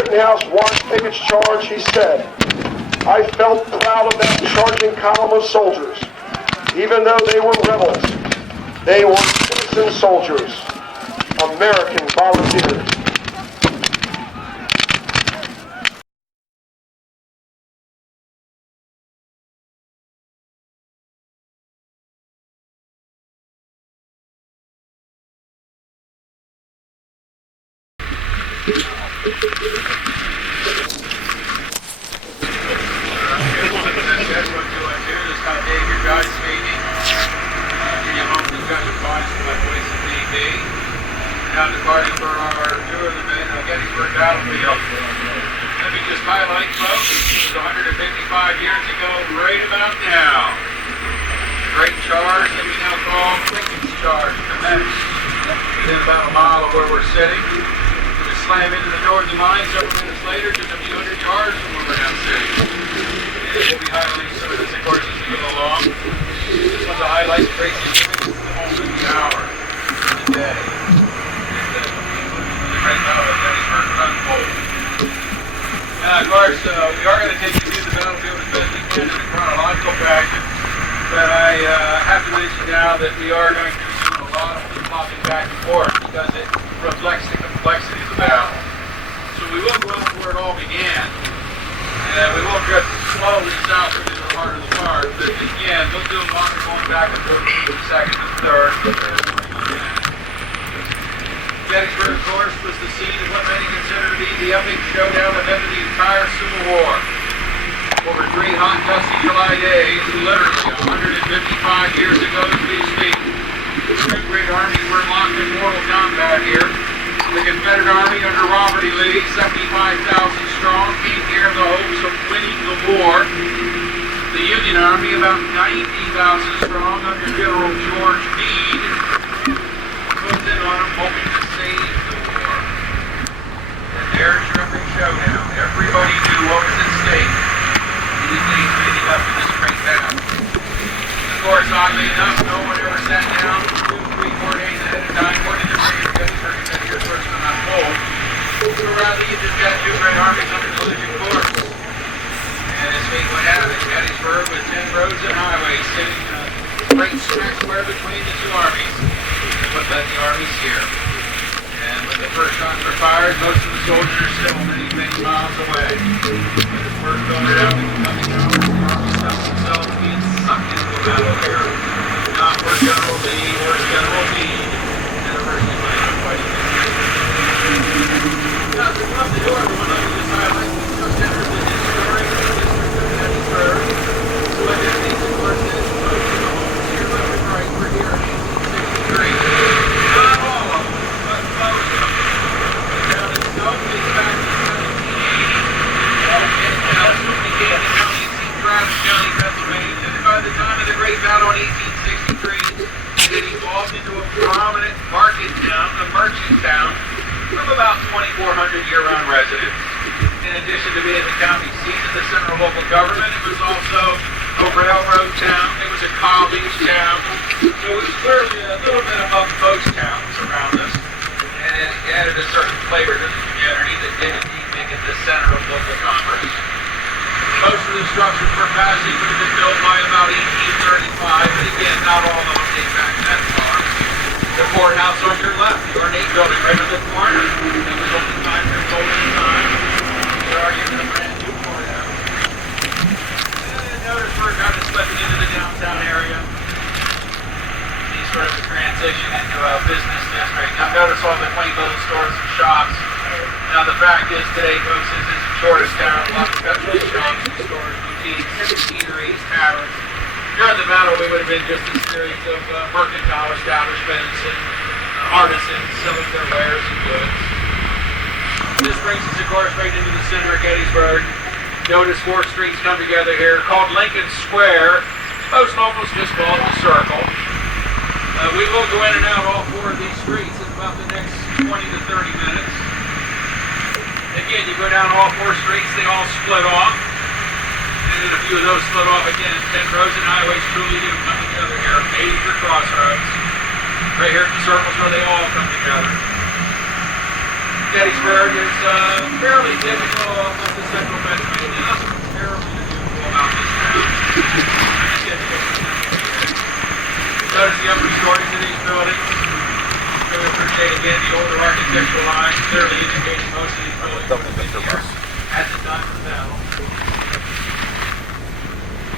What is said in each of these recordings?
Rittenhouse watched Pickett's charge, he said, "I felt proud of that charging column of soldiers. Even though they were rebels, they were citizen soldiers, American volunteers." Now departing for our tour of the Gettysburg Battlefield. Let me just highlight, folks, it was 155 years ago, right about now. Great charge that we now call Pickett's charge commenced. Within about a mile of where we're sitting. We just slam into the door of the mine several minutes later, just a few hundred yards from where we're now sitting. And we'll be highlighting some of this, of course, as we go along. Just want to highlight the great significance of the moment, the hour, the day. Right now at Gettysburg unfold. Of course, we are going to take you through the battlefield as best we can in a chronological fashion, but I have to mention now that we are going to do a lot of flopping back and forth because it reflects the complexity of the battle. So we will go over where it all began, and we will drift slowly south into the heart of the park, but again, we'll do a lot of going back and forth to the second and third. Gettysburg, of course, was the scene of what many consider to be the epic showdown event of the entire Civil War. Over 3 hot, dusty July days, literally 155 years ago as we speak, two great armies were locked in mortal combat here. The Confederate Army under Robert E. Lee, 75,000 strong, came here in the hopes of winning the war. The Union Army, about 90,000 strong, under General George Meade, closed in on them, hoping to save the war. And there's your epic showdown. Everybody knew what was at stake. These days leading up to this great battle. Of course, oddly enough, no one ever sat down 2, 3, 4 days ahead of time according to Gettysburg and said, here's what's going to unfold. So rather, you just got two great armies under collision course. And as fate would have it, Gettysburg with 10 roads and highways sitting in a great smack square between the two armies. But then the army's here. And when the first shots were fired, most of the soldiers are still many, many miles away. When the first going out in the coming hours, the army felt themselves being sucked into a battle here. Not for General Lee or General Meade. And the first line fighting this. Now, to come to door, everyone, let me just highlight the subject of the historic district of Gettysburg. So what that means, of course, is most of the homes here left and right were here in 1863. Not all of them, but most of them. The town itself dates back to 1780. And also became the county seat of Travis County, Pennsylvania. And by the time of the Great Battle in 1863, it evolved into a prominent market town, a merchant town, of about 2,400 year-round residents. In addition to being the county seat of the center of local government, it was also a railroad town. It was a college town. So it was clearly a little bit of a post towns around us. And it added a certain flavor to the community that did indeed make it the center of local commerce. Most of the structures for passing would have been built by about 1835, but again, not all of them date back that far. The courthouse on your left, the ornate building right in the corner. That was open time for golden time. We're arguing a brand new courthouse. And notice we're kind of slipping into the downtown area. See sort of a transition into a business district. Now notice all the quaint little stores and shops. Now the fact is today, folks, this is the shortest town. A lot of petrol shops, stores, boutiques, eateries, taverns. During the battle, we would have been just a series of mercantile establishments and artisans selling their wares and goods. This brings us, of course, right into the center of Gettysburg. Notice 4 streets come together here, called Lincoln Square. Most locals just call it the Circle. We will go in and out all 4 of these streets in about the next 20 to 30 minutes. Again, you go down all 4 streets, they all split off. And then a few of those split off again. 10 roads and highways truly do come together here. Major crossroads. Right here at the Circle's where they all come together. Gettysburg is fairly typical of the central Pennsylvania. Nothing terribly unusual about this town. Notice the upper stories of these buildings. Really appreciate again the older architectural lines clearly indicating most of these buildings would have been here at the time of the battle.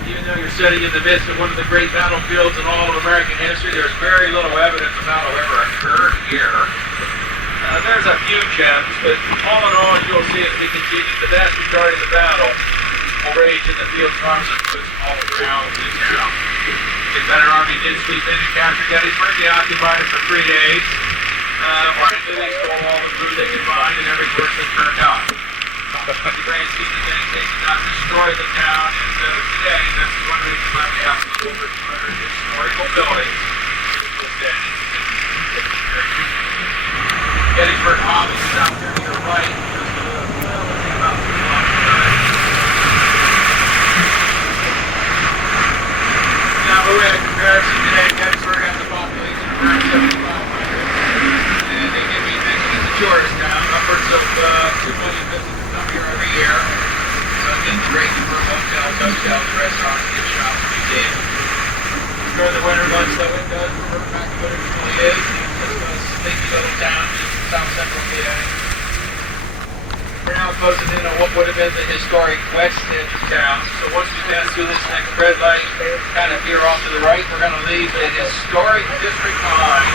Even though you're sitting in the midst of one of the great battlefields in all of American history, there's very little evidence of battle ever occurred here. There's a few gems, but all in all, you'll see as we continue, the vast majority of the battle will rage in the fields, farms, and woods all around the town. The Confederate Army did sweep in and capture Gettysburg. They occupied it for 3 days. Frankly, they stole all the food they could find, and every source was turned out. The grand scheme of things, they did not destroy the town, and today, that's one reason why we have over 200 historical buildings to this day. Gettysburg Harbor is out there to your right, just about 2 blocks away. Now, we had a comparison today. Gettysburg has a population of around 7,500, and they give me mention as a tourist town. Upwards of 2 million visitors come here every year. So again, the great number of hotels, restaurants, gift shops, museums. During the winter months, though, it does revert back to what it really is. It's a sleepy little town just south central PA. We're now closing in on what would have been the historic west edge of town. So once we pass through this next red light, kind of veer off to the right, we're going to leave the historic district line.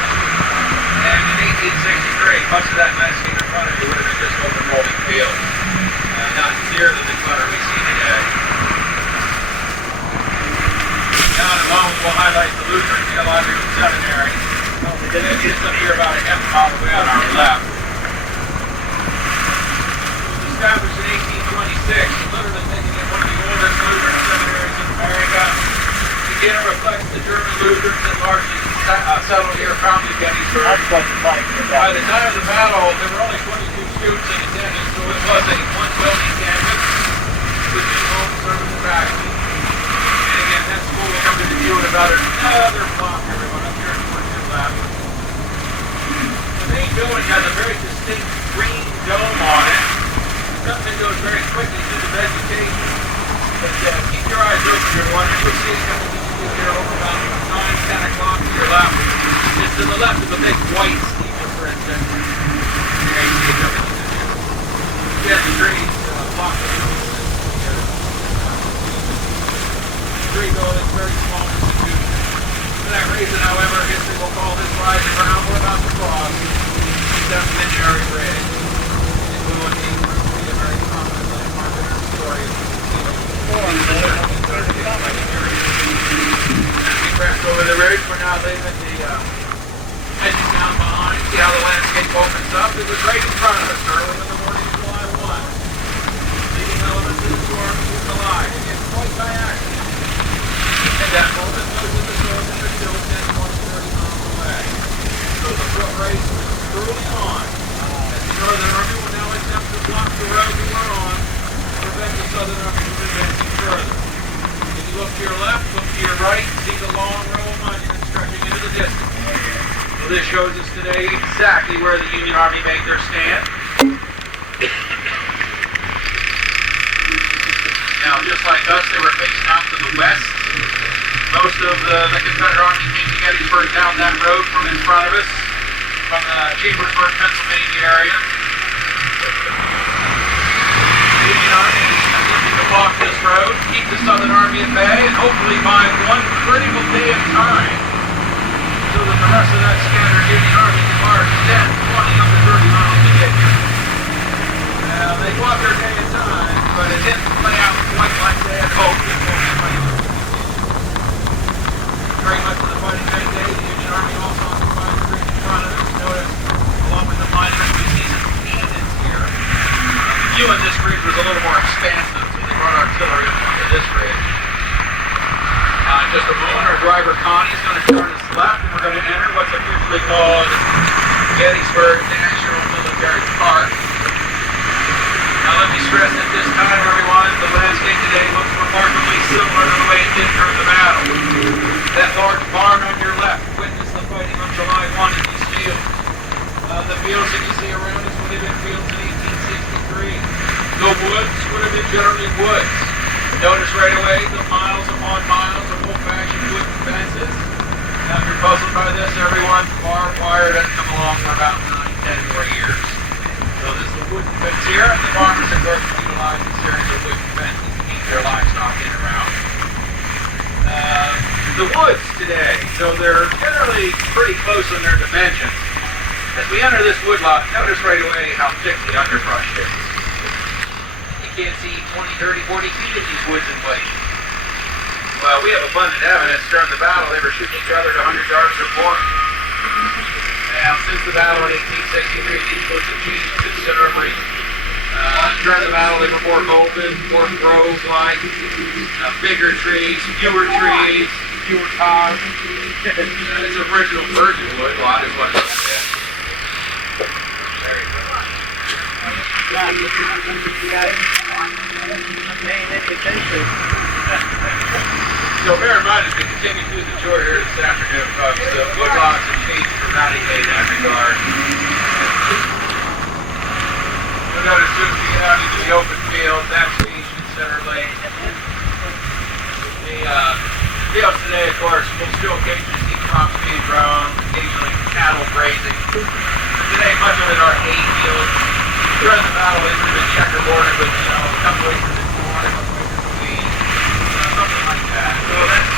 And in 1863, much of that landscape in front of you would have been just open rolling fields. Not near the clutter we see today. Now in a moment we'll highlight the Lutheran Theological Seminary. It is up here about a half mile away on our left. It was established in 1826, literally making it one of the oldest Lutheran seminaries in America. Again, it reflects the German Lutherans that largely settled here from Gettysburg. By the time of the battle, there were only 22 students in attendance, so it was a one-building campus with new home service and faculty. And again, that school will come into view in about another block, everyone, up here towards your left. The main building has a very distinct green dome on it. Something goes very quickly through the vegetation. But keep your eyes open, everyone. You'll see it coming to view here over about 9, 10 o'clock to your left. It's to the left of the big white steeple, for instance. There you see it coming to view. Yes, the trees block the three buildings, very small institutions. For that reason, however, history will call this rising ground we're about to cross the Seminary Bridge. It will indeed prove to be a very prominent landmark in our story. As we crest over the ridge, we're now leaving the edges down behind. See how the landscape opens up? It was right in front of us early in the morning of July 1. Leading elements of the storm to collide. Again, quite by accident. At that moment, those in the storm were still 10, 20, 30 miles away. So the foot race was truly on. As the Northern Army will now attempt to block the road we were on, prevent the Southern Army from advancing further. If you look to your left, look to your right, see the long row of monuments stretching into the distance. Well, this shows us today exactly where the Union Army made their stand. Now, just like us, they were facing out to the west. Most of the Confederate Army came to Gettysburg down that road from in front of us, from the Chambersburg, Pennsylvania area. The Union Army is attempting to block this road, keep the Southern Army at bay, and hopefully buy one critical day of time so that the rest of that scattered Union Army can march 10, 20, up to 30 miles to get here. Well, they bought their day of time, but it didn't play out quite like they had hoped. Very much of the fighting that day, the Union Army also occupied the ridge in front of us. Notice, along with the monuments, we see some cannons here. The view on this bridge was a little more expansive, so they brought artillery up onto this bridge. In just a moment, our driver Connie is going to turn us left, and we're going to enter what's officially called Gettysburg National Military Park. Now let me stress at this time, everyone, the landscape today looks remarkably similar to the way it did during the battle. That large barn on your left witnessed the fighting on July 1 in these fields. The fields that you see around us would have been fields woods would have been generally woods. Notice right away the miles upon miles of old-fashioned wooden fences. Now, if you're puzzled by this, everyone, barbed wire doesn't come along for about 9, 10 more years. So this is the wooden fence here, and the farmers, of course, utilize this series of wooden fences to keep their livestock in and around. The woods today, so they're generally pretty close in their dimensions. As we enter this woodlot, notice right away how thick the underbrush is. You can't see 20, 30, 40 feet in these woods in places. Well, we have abundant evidence during the battle they were shooting each other at 100 yards or more. Now, since the battle in 1863, these woods have changed considerably. During the battle, they were more open, more grove-like, bigger trees, fewer cars. It's original virgin wood lot is what it is. Very good. So bear in mind as we continue through the tour here this afternoon, folks, the wood lots have changed dramatically in that regard. You'll notice as soon as we get out into the open field, that's Asian Center Lane. The fields today, of course, will still occasionally see crops being grown, occasionally cattle grazing. Today, much of it are hay fields. During the battle, it's been checkerboarded with, a couple acres of corn, a couple acres of wheat, something like that. So that's,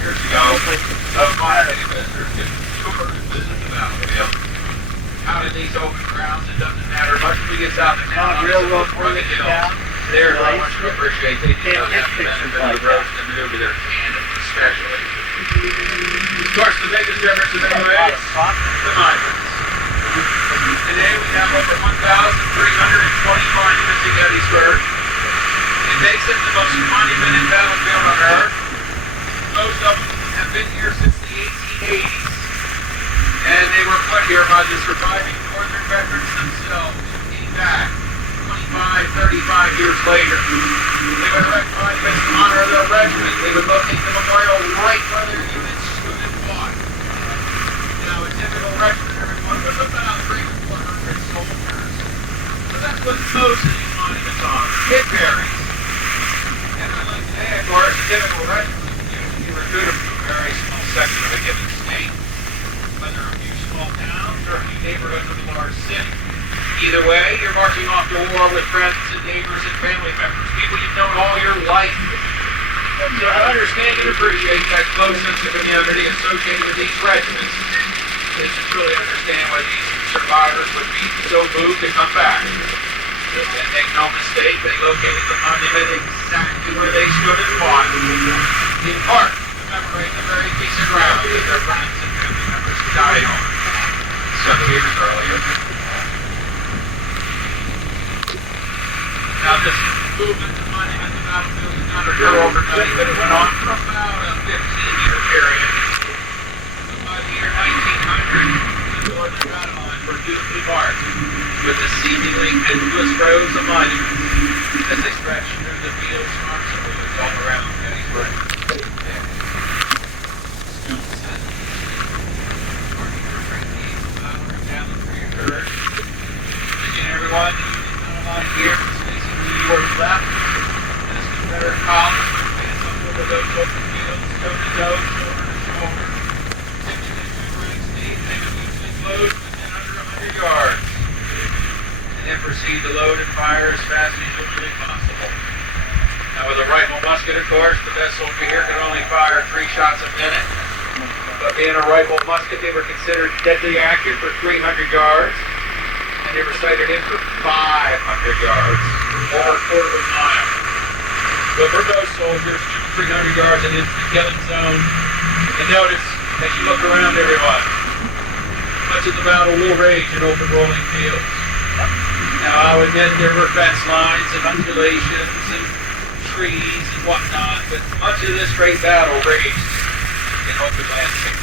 years ago, my visitors could tour and visit the battlefield. Out in these open grounds, it doesn't matter much if we get south of town, on the rugged hills. They're very much to appreciate. They don't have the benefit of the roads to maneuver their tandem, especially. Of course, the biggest difference in many ways, the monuments. Today we have over 1,320 monuments in Gettysburg. It makes it the most monumented battlefield on Earth. Most of them have been here since the 1880s. And they were put here by the surviving Northern veterans themselves, dating back 25, 35 years later. They would erect monuments in honor of their regiment. They would locate the memorial right where their units stood and fought. Now, a typical regiment, everyone, was about 300 to 400 soldiers. But that's what most of these monuments are. It varies. And unlike today, of course, a typical regiment usually recruited from a very small section of a given state, whether a few small towns or a few neighborhoods of a large city. Either way, you're marching off to war with friends and neighbors and family members, people you've known all your life. So to understand and appreciate that close sense of community associated with these regiments is to truly understand why these survivors would be so moved to come back. And make no mistake, they located the monument exactly where they stood and fought, in part to commemorate the very piece of ground that their friends and family members died on some years earlier. Now this movement to monument the battlefield is not occur overnight, but it went on for about a 15-year period. So by the year 1900, the northern battle lines were beautifully marked with the seemingly endless rows of monuments as they stretched through the fields, farms, and woods all around Gettysburg. Everyone, here, towards left, and this Confederate column advanced up over those open fields, toe to toe, shoulder to shoulder. Section and two ranks deep, they would usually close within under 100 yards, and then proceed to load and fire as fast as humanly possible. Now with a rifle musket, of course, the best soldier here could only fire 3 shots a minute. But being a rifle musket, they were considered deadly accurate for 300 yards. And they were sighted in for 500 yards, over a quarter of a mile. But for most soldiers, 200 to 300 yards and into the killing zone. And notice, as you look around everyone, much of the battle will rage in open rolling fields. Now, I would admit there were fence lines and undulations and trees and whatnot, but much of this great battle raged in open landscape.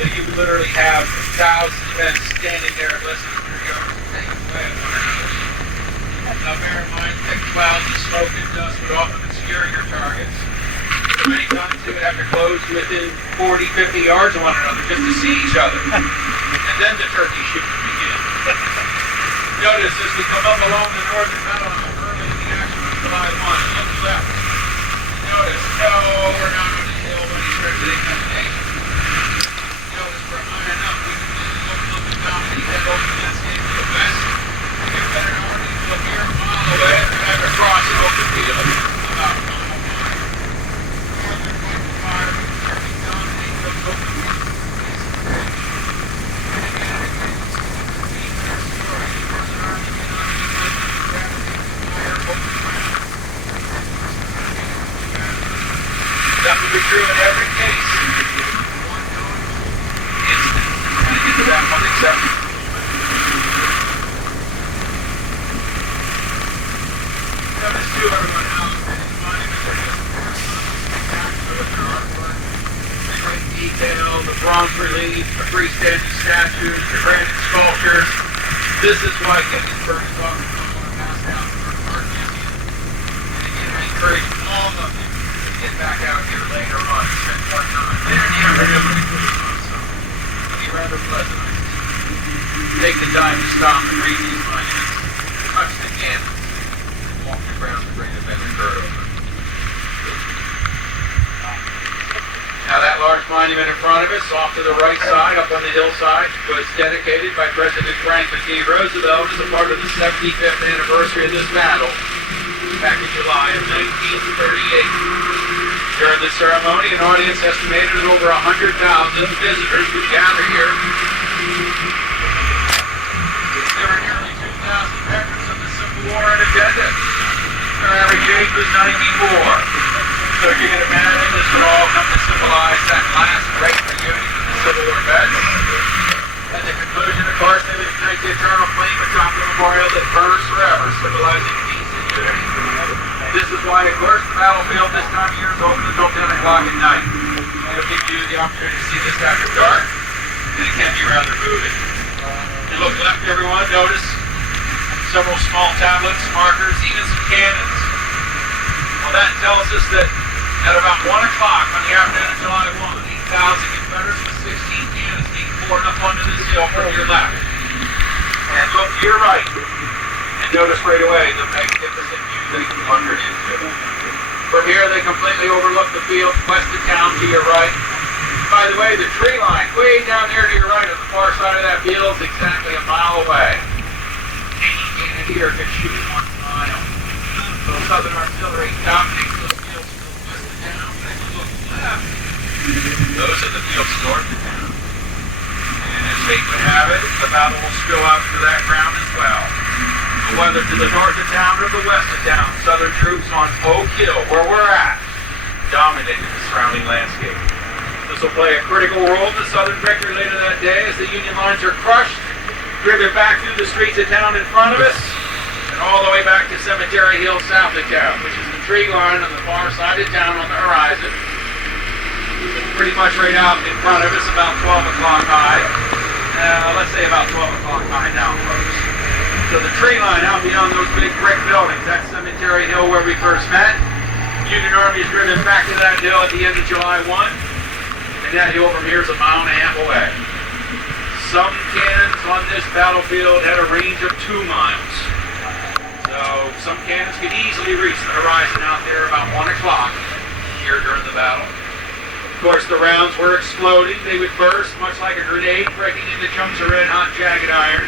So you would literally have thousands of men standing there and listening to your taken away at one another. Now bear in mind, thick clouds of smoke and dust would often obscure your targets. Many times they would have to close within 40, 50 yards of one another just to see each other. And then the turkey shooting begins. Notice as we come up along the northern battlefield early in the action of July 1, look left. Notice, no, we're not on the hill, but he's ready to nation. Notice we're high enough, we can look down and head over the landscape to the west. Get better north, you look here a mile away, and then have to cross an open field about a mile wide. Northern white fire, turkey dominate those open fields. That would be true in every case. Instant. Trying to get to that one exception. Notice too, everyone, how many monuments are just spectacular with their artwork. The great detail, the bronze relief, the freestanding statues, the granite sculptures. This is why Gettysburg is often called a pass down to our art museum. And again, I encourage all of you get back out here later on and spend more time there in the afternoon. It'll be rather pleasant. Take the time to stop and read these monuments, touch the cannons, and walk the ground to bring the better curve. Now that large monument in front of us, off to the right side, up on the hillside, was dedicated by President Franklin D. Roosevelt as a part of the 75th anniversary of this battle back in July of 1938. During this ceremony, an audience estimated at over 100,000 visitors would gather here. There were nearly 2,000 veterans of the Civil War in attendance. Their average age was 94. So you can imagine this would all come to symbolize that last great reunion of the Civil War vets. At the conclusion, of course, they would ignite the eternal flame atop the memorial that burns forever, symbolizing peace and unity. This is why, of course, the battlefield this time of year is open until 10 o'clock at night. It'll give you the opportunity to see this after dark, and it can be rather moving. You look left, everyone, notice several small tablets, markers, even some cannons. Well, that tells us that at about 1 o'clock on the afternoon of July 1, 8,000 Confederates with 16 cannons being poured up onto this hill from your left. And look to your right, and notice right away the magnificent view they wandered into. From here, they completely overlook the field west of town to your right. By the way, the tree line way down there to your right on the far side of that field is exactly a mile away. Any cannon here can shoot 1 mile. So Southern artillery dominates those fields to the west of town. They can look left. Those are the fields north of town. And as fate would have it, the battle will spill out to that ground as well. Whether to the north of town or the west of town, Southern troops on Oak Hill, where we're at, dominated the surrounding landscape. This will play a critical role in the Southern victory later that day as the Union lines are crushed, driven back through the streets of town in front of us, and all the way back to Cemetery Hill south of town, which is the tree line on the far side of town on the horizon. Pretty much right out in front of us, about 12 o'clock high. Let's say about 12 o'clock high now, folks. So the tree line out beyond those big brick buildings, that's Cemetery Hill where we first met. Union Army is driven back to that hill at the end of July 1. And that hill from here is a mile and a half away. Some cannons on this battlefield had a range of 2 miles. So some cannons could easily reach the horizon out there about 1 o'clock here during the battle. Of course, the rounds were exploding. They would burst much like a grenade, breaking into chunks of red-hot jagged iron.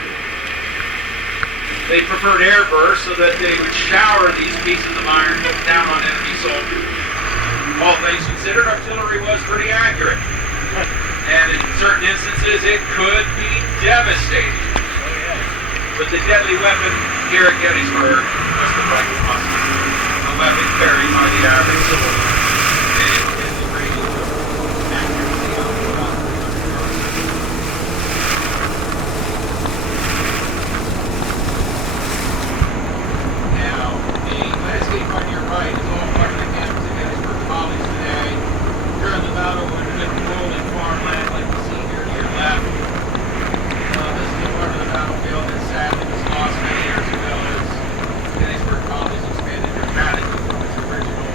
They preferred air bursts so that they would shower these pieces of iron down on enemy soldiers. All things considered, artillery was pretty accurate. And in certain instances, it could be devastating. But the deadly weapon here at Gettysburg was the rifle musket, a weapon carried by the average civilian. On your right is all part of the campus of Gettysburg College today. During the battle, it would have been rolling farmland like you see here to your left. This is a part of the battlefield that sadly was lost many years ago as Gettysburg College expanded dramatically from its original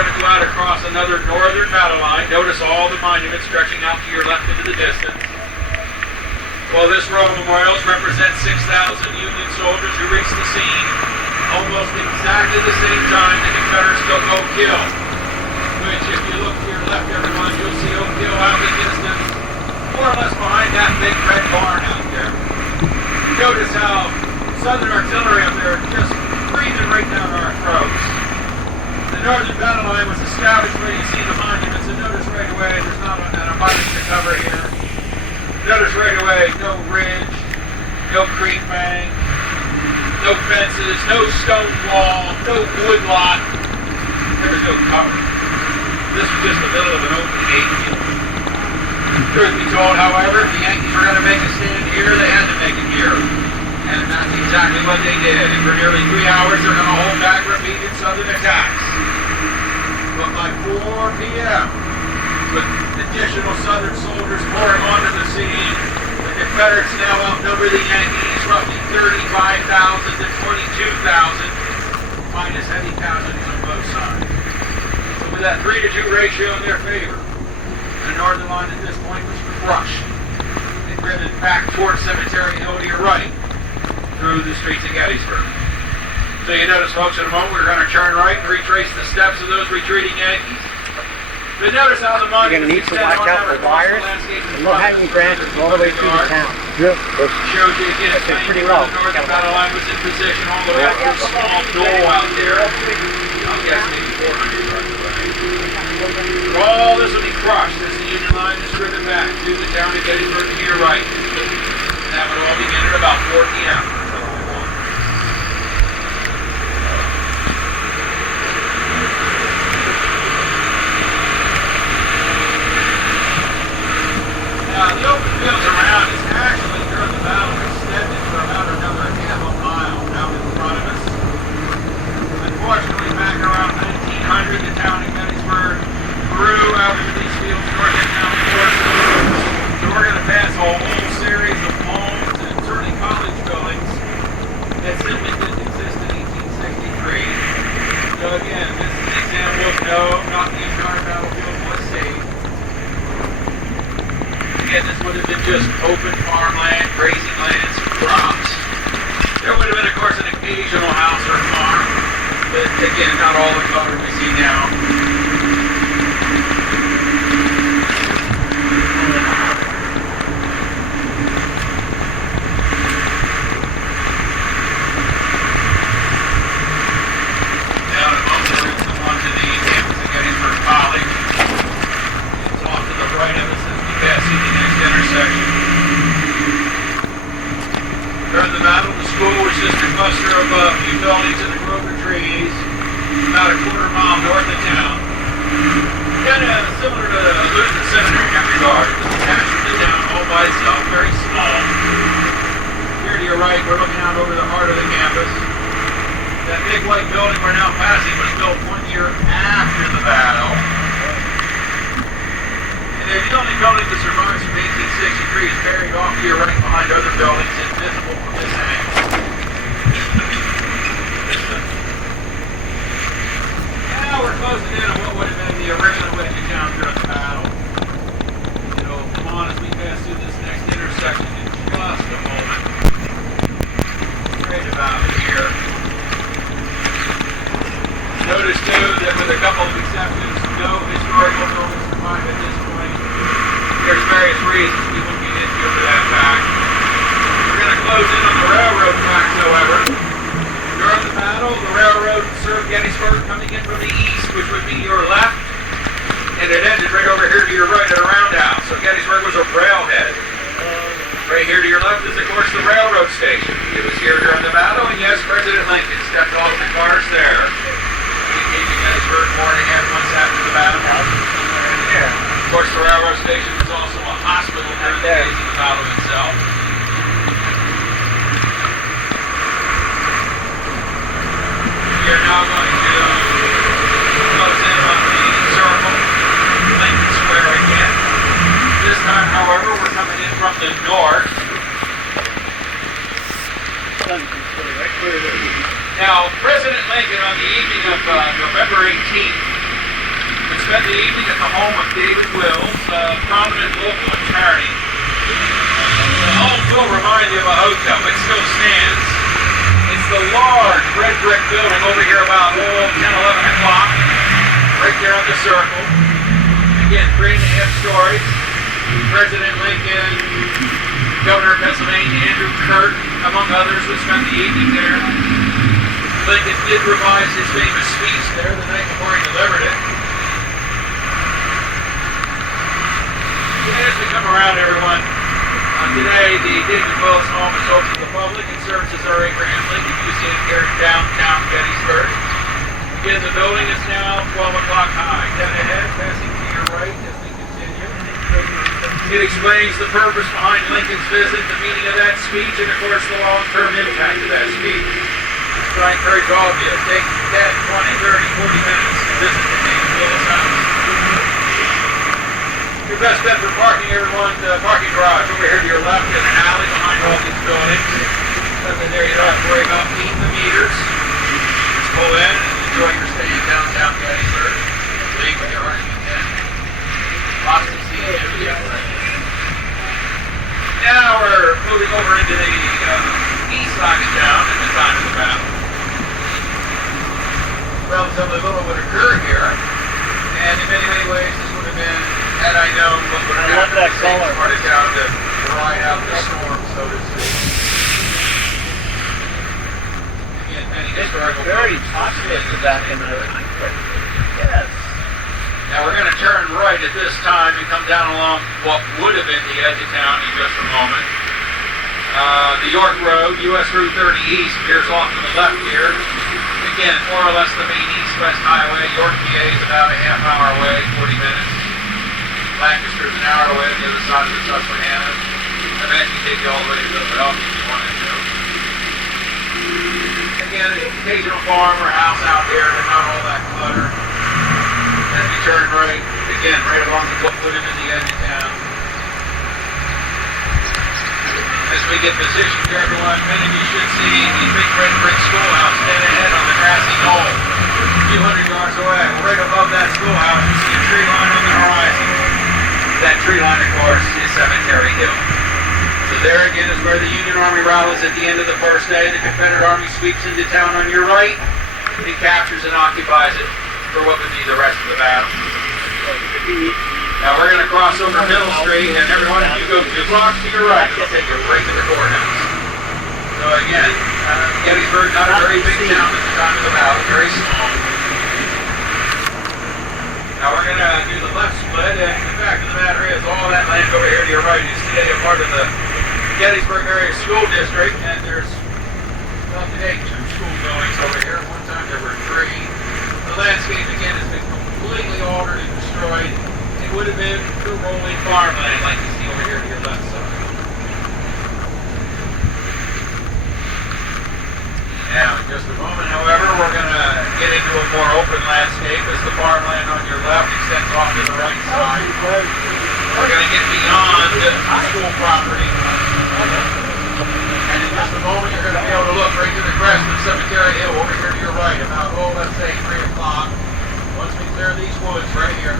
going to go out across another northern battle line. Notice all the monuments stretching out to your left into the distance. Well, this row of memorials represents 6,000 Union soldiers who reached the scene almost exactly the same time the Confederates took Oak Hill, which, if you look to your left, everyone, you'll see Oak Hill out in the distance, more or less behind that big red barn out there. Notice how Southern artillery up there just breathing right down our throats. The northern battle line was established where you see the monuments, and notice right away there's not an abundance to cover here. Notice right away, no ridge, no creek bank, no fences, no stone wall, no wood lot. There was no cover. This was just the middle of an open gate. Truth be told, however, if the Yankees were going to make a stand here, they had to make it here. And that's exactly what they did. And for nearly 3 hours, they're going to hold back repeated Southern attacks. But by 4 p.m., with additional Southern soldiers pouring onto the scene, the Confederates now outnumber the Yankees roughly 35,000 to 22,000, minus heavy casualties on both sides. So with that 3-to-2 ratio in their favor, the northern line at this point was crushed and driven back towards Cemetery Hill to your right through the streets of Gettysburg. So you notice, folks, in a moment we're going to turn right and retrace the steps of those retreating Yankees. But notice how the You're going to need to watch out for wires and low-hanging branches all the way through the town. Shows you again, it's pretty low. The northern battle line was in position all the way up to a small knoll out there. I'm guessing maybe 400 yards away. All this will be crushed as the Union line is driven back to the town of Gettysburg to your right. And that would all begin at about 4 p.m. Now, the open fields around is actually, during the battle, extended for about another half a mile out in front of us. Unfortunately, back around 1900, the town of Gettysburg grew out into these fields north of town forces. So we're going to pass a whole series of homes and certainly college buildings that simply didn't exist in 1863. So again, this is an example of no, not the entire battlefield was saved. Again, this would have been just open farmland, grazing lands, crops. There would have been, of course, an occasional house or farm, but again, not all the color we see now. Now, in a moment, we're going to come on to the campus of Gettysburg College. It's off to the right of us as we pass through the next intersection. During the battle, the school was just a cluster of a few buildings in the grove of trees, about a quarter-mile north of town. Kind of similar to the Lutheran Seminary in that regard. It was attached to the town all by itself, very small. Here to your right, we're looking out over the heart of the campus. That big white building we're now passing was built 1 year after the battle. The only building that survives from 1863 is buried off to your right behind other buildings invisible from this angle. Now we're closing in on what would have been the original edge of town during the battle. It'll come on as we pass through this next intersection in just a moment. Right about here. Notice too that with a couple of exceptions, no historical buildings survive at this point. There's various reasons we won't get into for that fact. We're going to close in on the railroad tracks, however. During the battle, the railroad served Gettysburg coming in from the east, which would be your left, and it ended right over here to your right at a roundhouse. So Gettysburg was a railhead. Right here to your left is, of course, the railroad station. It was here during the battle, and yes, President Lincoln stepped off the cars there. He came to Gettysburg 4.5 months after the battle. Of course, the railroad station was also a hospital during the days of the battle itself. We are now going to close in on the circle, Lincoln Square again. This time, however, we're coming in from the north. Now, President Lincoln, on the evening of November 18th, spent the evening at the home of David Wills, a prominent local attorney. The home will remind you of a hotel. It still stands. It's the large red brick building over here about 10, 11 o'clock, right there on the circle. Again, 3.5 stories. President Lincoln, Governor of Pennsylvania, Andrew Curt, among others, would spend the evening there. Lincoln did revise his famous speech there the night before he delivered it. As we come around, everyone, today the David Wills home is open to the public and serves as our Abraham Lincoln Museum here in downtown Gettysburg. Again, the building is now 12 o'clock high. Down ahead, passing to your right as we continue. It explains the purpose behind Lincoln's visit, the meaning of that speech, and of course the long-term impact of that speech. So I encourage all of you to take 10, 20, 30, 40 minutes to visit the David Wills house. Your best bet for parking, everyone, the parking garage over here to your left in an alley behind all these buildings. Nothing there, you don't have to worry about feeding the meters. Just pull in and enjoy your stay in downtown Gettysburg. Leave with your heart content. Lots to see and do. Now we're moving over into the east side of town at the time of the battle. Relatively little would occur here, and in many ways this would have been, had I known what would have happened, the safest part of town to ride out the storm, so to speak. Again, many historical very popular back in the... Yes. Now we're going to turn right at this time and come down along what would have been the edge of town in just a moment. The York Road, US Route 30 East, veers off to the left here. Again, more or less the main east-west highway. York, PA is about a half-hour away, 40 minutes. Lancaster's an hour away on the other side of the Susquehanna. Eventually take you all the way to Philadelphia if you wanted to. Again, an occasional farm or house out here, but not all that clutter. As we turn right, again, right along the what would have been the edge of town. As we get positioned here, everyone, many of you should see the big red brick schoolhouse dead ahead on the grassy knoll, a few hundred yards away. Right above that schoolhouse, you see a tree line on the horizon. That tree line, of course, is Cemetery Hill. So there again is where the Union Army rallies at the end of the first day. The Confederate Army sweeps into town on your right. It captures and occupies it for what would be the rest of the battle. Now we're going to cross over Middle Street, and everyone, if you go 2 blocks to your right, it'll take you right to the courthouse. So again, Gettysburg, not a very big town at the time of the battle, very small. Now we're going to do the left split, and the fact of the matter is, all that land over here to your right is today a part of the Gettysburg Area School District, and there's, well, today 2 school buildings over here. One time there were 3. The landscape, again, has been completely altered and destroyed. It would have been true rolling farmland like you see over here to your left side. Now, in just a moment, however, we're going to get into a more open landscape as the farmland on your left extends off to the right side. We're going to get beyond the school property. And in just a moment, you're going to be able to look right to the crest of Cemetery Hill over here to your right, about, let's say 3 o'clock. Once we clear these woods right here.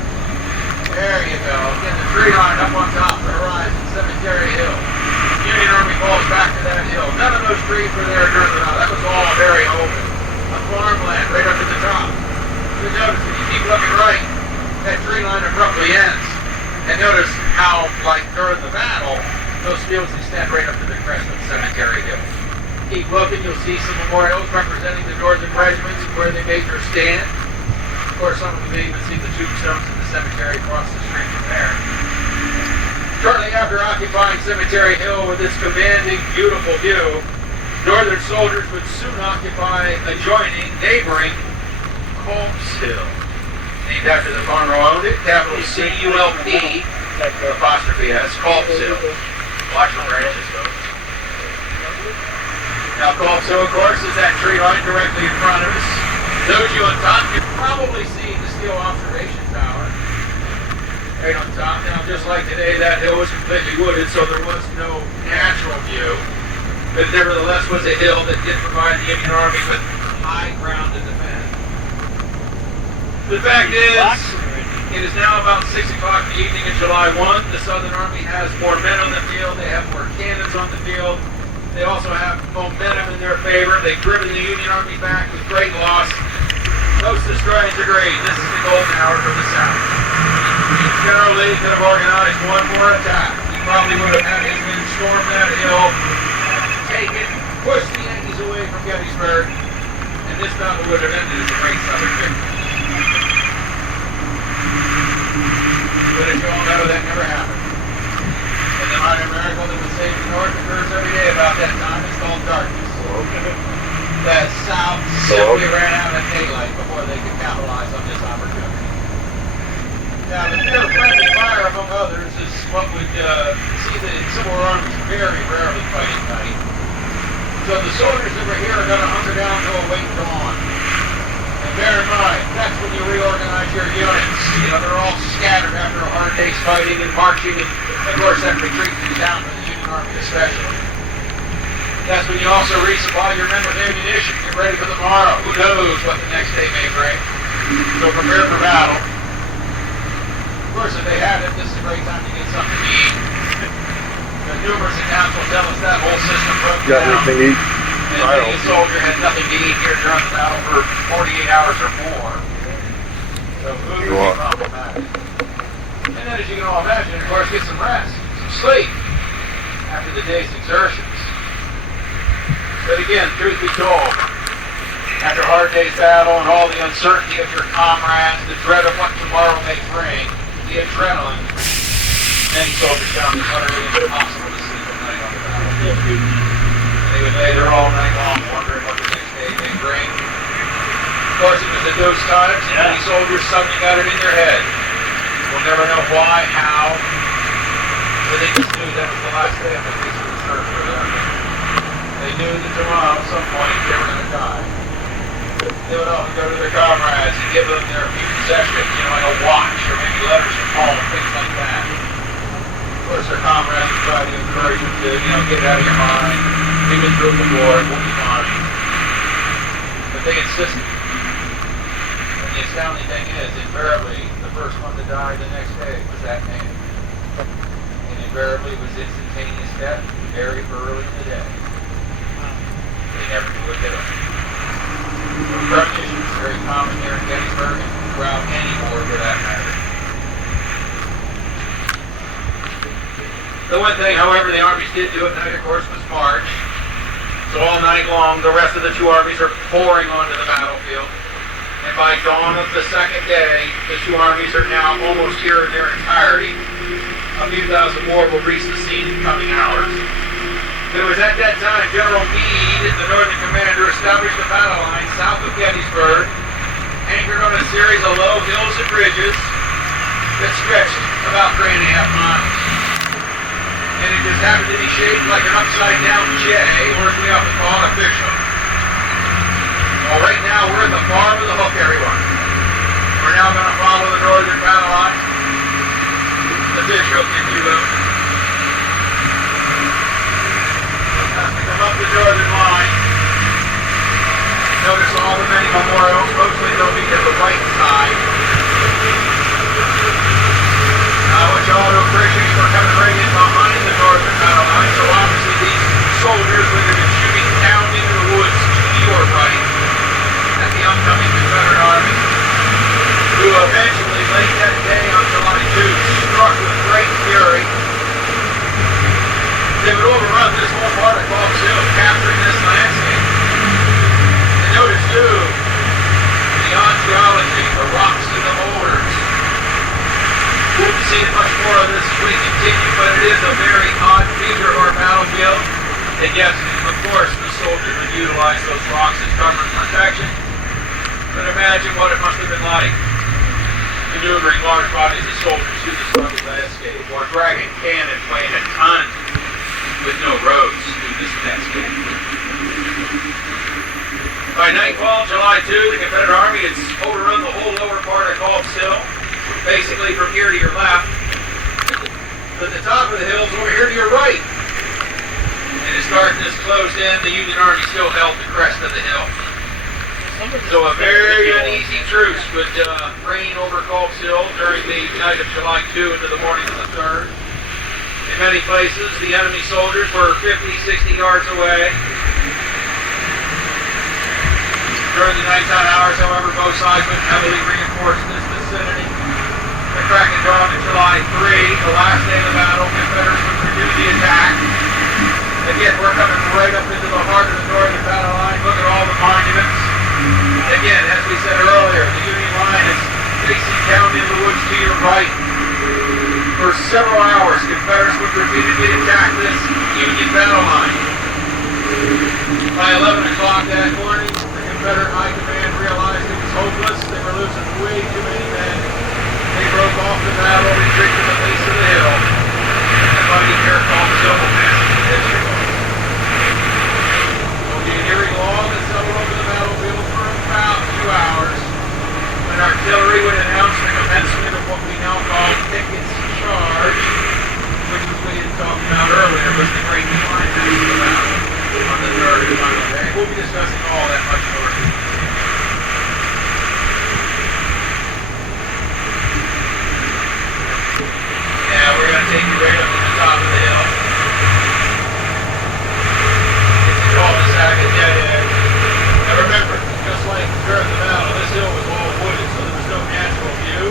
There you go. Get the tree line up on top of the horizon, Cemetery Hill. Union Army falls back to that hill. None of those trees were there during the battle. That was all very open. A farmland right up to the top. You notice if you keep looking right, that tree line abruptly ends. And notice how, like during the battle, those fields extend right up to the crest of Cemetery Hill. Keep looking, you'll see some memorials representing the Northern regiments where they made their stand. Of course, some of you may even see the tombstones in the cemetery across the street from there. Shortly after occupying Cemetery Hill with its commanding, beautiful view, Northern soldiers would soon occupy adjoining, neighboring Culp's Hill. Named after the farmer who owned it, capital C-U-L-P, apostrophe S, Culp's Hill. Watch the branches, folks. Now, Culp's Hill, of course, is that tree line directly in front of us. Those of you on top, you've probably seen the steel observation tower right on top. Now, just like today, that hill was completely wooded, so there was no natural view. But nevertheless was a hill that did provide the Union Army with high ground to defend. The fact is, It is now about 6 o'clock in the evening of July 1. The Southern Army has more men on the field. They have more cannons on the field. They also have momentum in their favor. They've driven the Union Army back with great loss. Most historians agree this is the golden hour for the South. General Lee could have organized one more attack. He probably would have had his men storm that hill, take it, push the Yankees away from Gettysburg, and this battle would have ended as a great Southern victory. But as you all know, that never happened. And the minor miracle that would save the North occurs every day about that time. It's called darkness. The South simply ran out of daylight before they could capitalize on this opportunity. Now, the fear of friendly fire, among others, is what would see the civil armies very rarely fight at night. So the soldiers that were here are going to hunker down to await dawn. And bear in mind, that's when you reorganize your units. You know, they're all scattered after a hard day's fighting and marching, and of course that retreat is down for the Union Army especially. That's when you also resupply your men with ammunition. Get ready for the morrow. Who knows what the next day may bring. So prepare for battle. Of course, if they have it, this is a great time to get something to eat. The numerous accounts will tell us that whole system broke down. Got anything to eat? And being a soldier had nothing to eat here during the battle for 48 hours or more. So food would be problematic. And then, as you can all imagine, of course, get some rest, some sleep after the day's exertions. But again, truth be told, after a hard day's battle and all the uncertainty of your comrades, the dread of what tomorrow may bring, the adrenaline, many soldiers found it utterly impossible to sleep at night on the battlefield. They would lay there all night long wondering what the next day may bring. Of course, it was at those times that many soldiers suddenly got it in their head. We'll never know why, how, but they just knew that was the last day of the peaceful reserve for them. They knew that tomorrow, at some point, they were going to die. They would often go to their comrades and give them their few possessions, you know, like a watch or maybe letters from home, things like that. Of course, their comrades would try to encourage them to, you know, get it out of your mind. We've been through it before, it won't be fine. But they insisted. And the astounding thing is, invariably, the first one to die the next day was that man. And invariably was instantaneous death very early in the day. They never knew what hit them. Premonition is very common here in Gettysburg and throughout any war for that matter. The one thing, however, the armies did do at night, of course, was march. So all night long, the rest of the two armies are pouring onto the battlefield. And by dawn of the second day, the two armies are now almost here in their entirety. A few thousand more will reach the scene in coming hours. It was at that time General Meade, the Northern Commander, established the battle line south of Gettysburg, anchored on a series of low hills and ridges that stretched about 3.5 miles. And it just happened to be shaped like an upside-down J, or as we often call it, a fish-hook. Well, right now we're at the farm of the hook, everyone. We're now going to follow the northern battle line, the fish-hook, if you will. As we come up the northern line, notice all the many memorials. Mostly they'll be to the right side. I want you all to appreciate we're coming right in behind the northern battle line, so obviously these soldiers would have been shooting down into the woods to your right at the oncoming Confederate Army, who eventually, late that day on July 2, struck with great fury. They would overrun this whole part of Cobb's Hill, capturing this landscape. And notice too, the odd geology, the rocks and the boulders. We'll be seeing much more of this as we continue, but it is a very odd feature of our battlefield. And yes, of course, the soldiers would utilize those rocks as cover and protection. But imagine what it must have been like maneuvering large bodies of soldiers through this rugged landscape, or dragging cannon weighing a ton with no roads through this landscape. By nightfall, July 2, the Confederate Army has overrun the whole lower part of Cobb's Hill, basically from here to your left. But the top of the hill is over here to your right. And as darkness closed in, the Union Army still held the crest of the hill. So a very uneasy truce would reign over Culp's Hill during the night of July 2 into the morning of the 3rd. In many places, the enemy soldiers were 50, 60 yards away. During the nighttime hours, however, both sides would heavily reinforce this vicinity. The crack of dawn of July 3, the last day of the battle, Confederates would renew the attack. Again, we're coming right up into the heart of the northern battle line. Look at all the monuments. Again, as we said earlier, the Union line is facing down in the woods to your right. For several hours, Confederates would repeatedly attack this Union battle line. By 11 o'clock that morning, the Confederate High Command realized it was hopeless. They were losing way too many men. They broke off the battle, retreated to the base of the hill, and fighting here called Civil War. Hearing long and settled over the battlefield for about 2 hours, when artillery would announce the commencement of what we now call Pickett's charge, which was we had talked about earlier, was the great climax of the battle on the 3rd and final day. We'll be discussing all that much more. Yeah, we're going to take you right up to the top of the hill. Cul-de-sac at dead end. Now remember, just like during the battle, this hill was all wooded, so there was no natural view.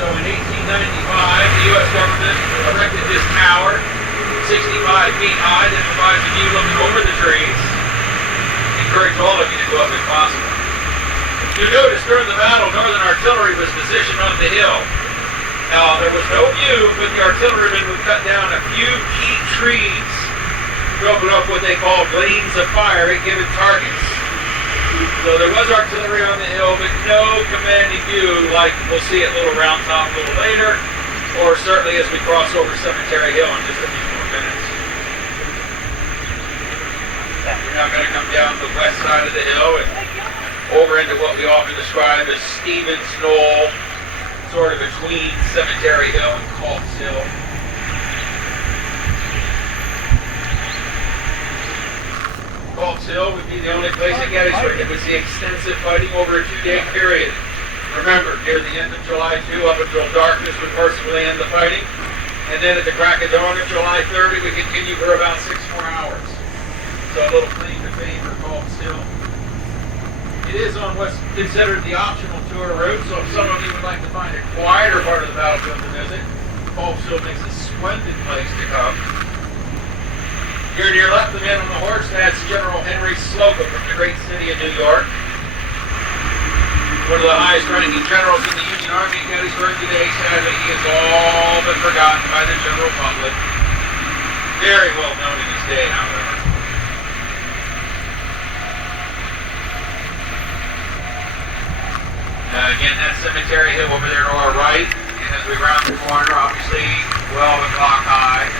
So in 1895, the U.S. government erected this tower, 65 feet high, that provides a view looking over the trees. Encourage all of you to go up if possible. You notice during the battle, Northern artillery was positioned on the hill. Now, there was no view, but the artillerymen would cut down a few key trees, broken up what they called lanes of fire at given targets. So there was artillery on the hill, but no commanding view like we'll see at Little Round Top a little later, or certainly as we cross over Cemetery Hill in just a few more minutes. We're now going to come down the west side of the hill and over into what we often describe as Stevens Knoll, sort of between Cemetery Hill and Culp's Hill. Culp's Hill would be the only place at Gettysburg that would see extensive fighting over a 2-day period. Remember, near the end of July 2, up until darkness would mercifully end the fighting. And then at the crack of dawn of July 30, we continue for about 6 more hours. So a little claim to fame for Culp's Hill. It is on what's considered the optional tour route, so if some of you would like to find a quieter part of the battlefield to visit, Culp's Hill makes a splendid place to come. Here to your left, the man on the horse, that's General Henry Slocum from the great city of New York. One of the highest ranking generals in the Union Army at Gettysburg today. Sadly, he has all been forgotten by the general public. Very well known in his day, however. Again, that Cemetery Hill over there to our right. And as we round the corner, obviously 12 o'clock high.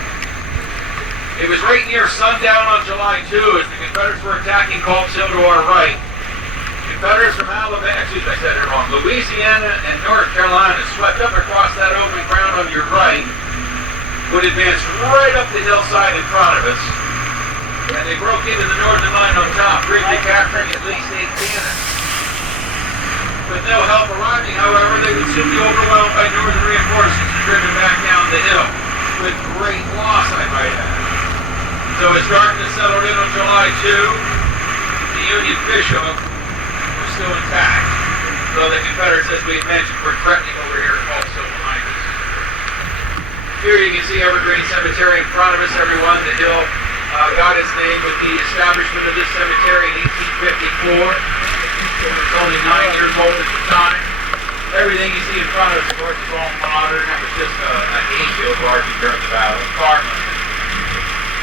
It was right near sundown on July 2 as the Confederates were attacking Culp's Hill to our right. Confederates from Louisiana and North Carolina swept up across that open ground on your right, would advance right up the hillside in front of us, and they broke into the northern line on top, briefly capturing at least 8 cannons. With no help arriving, however, they would soon be overwhelmed by northern reinforcements and driven back down the hill, with great loss, I might add. So as darkness settled in on July 2, the Union Bishop was still intact. So the Confederates, as we had mentioned, were threatening over here at Culp's Hill behind us. Here you can see Evergreen Cemetery in front of us, everyone. The hill got its name with the establishment of this cemetery in 1854. It was only 9 years old at the time. Everything you see in front of us, of course, is all modern. That was just an hayfield largely during the battle, farmland.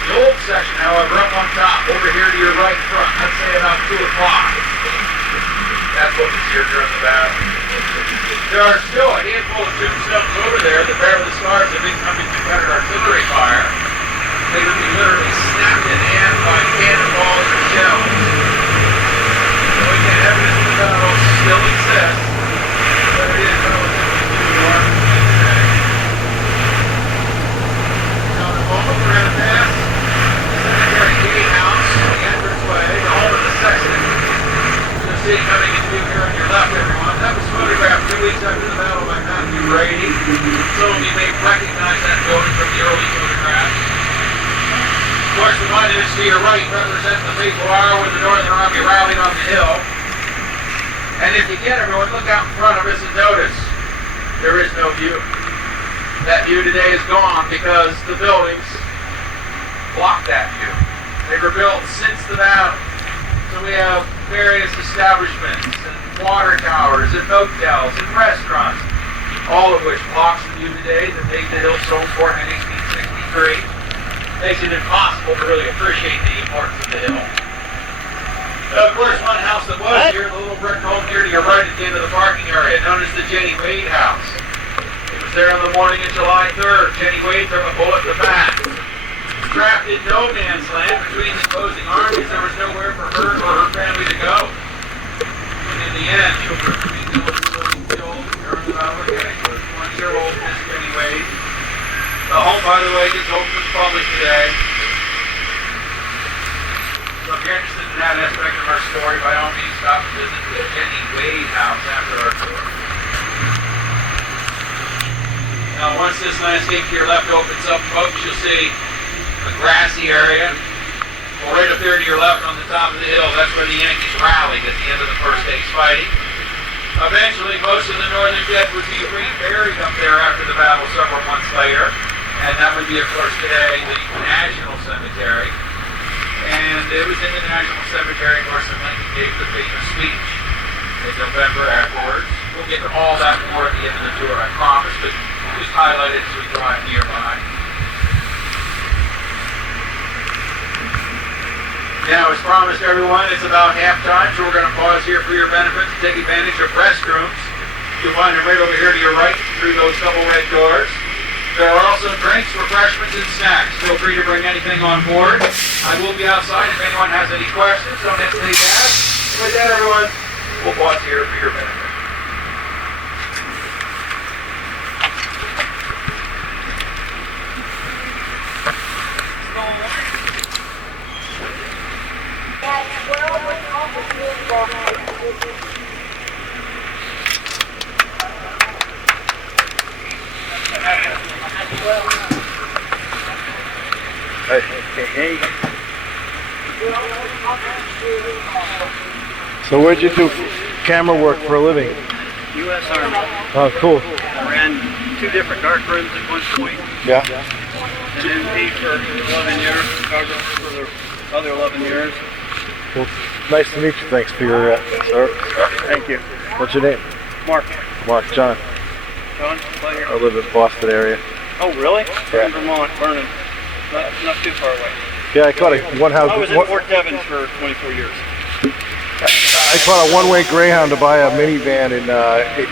The old section, however, up on top, over here to your right front, let's say about 2 o'clock. That's what was here during the battle. There are still a handful of tombstones over there that bear the scars of incoming Confederate artillery fire. They would be literally snapped in half by cannonballs or shells. So again, evidence of the battle still exists, but it is relatively new today. Now in a moment we're going to pass Cemetery Gatehouse, the entranceway, the home of the sexton. You'll see coming into view here on your left, everyone. to your right represents the Maple Hour when the Northern Army rallied on the hill. And if you get everyone, look out in front of us and notice there is no view. That view today is gone because the buildings block that view. They were built since the battle. So we have various establishments and water towers and motels and restaurants, all of which blocks the view today that made the hill so important in 1863. Makes it impossible to really appreciate the importance of the hill. Of course, one house that was here, the little brick home here to your right at the end of the parking area, known as the Jenny Wade house. It was there on the morning of July 3rd. Jenny Wade took a bullet to the back. Trapped in no man's land between the opposing armies, there was nowhere for her or her family to go. And in the end, she was killed during the battle of Gettysburg. 20-year-old Miss Jenny Wade. The home, by the way, is open to the public today. So if you're interested in that aspect of our story, by all means, stop and visit the Jenny Wade house after our tour. Now, once this landscape to your left opens up, folks, you'll see a grassy area. Well, right up there to your left on the top of the hill, that's where the Yankees rallied at the end of the first day's fighting. Eventually, most of the northern dead would be reburied up there after the battle several months later. And that would be, of course, today the National Cemetery. And it was in the National Cemetery, of course, that Lincoln gave the famous speech in November afterwards. We'll get to all that more at the end of the tour, I promise, but just highlight it as we drive nearby. Now, as promised, everyone, it's about halftime, so we're going to pause here for your benefit to take advantage of restrooms. You'll find them right over here to your right through those double red doors. There are also drinks, refreshments, and snacks. Feel free to bring anything on board. I will be outside if anyone has any questions. Don't hesitate to ask. With that, everyone, we'll pause here for your benefit. Hey. So where'd you do camera work for a living? U.S. Army. Oh, cool. I ran 2 different dark rooms at one point. Yeah. And then paid for 11 years, covered for the other 11 years. Well, nice to meet you. Thanks for your service. Thank you. What's your name? Mark. Mark. John. John, pleasure. I live in Boston area. Oh, really? Yeah. In Vermont, Vernon. Not too far away. Yeah, I caught a one house. I was in Fort Devens for 24 years. I caught a one-way Greyhound to buy a minivan in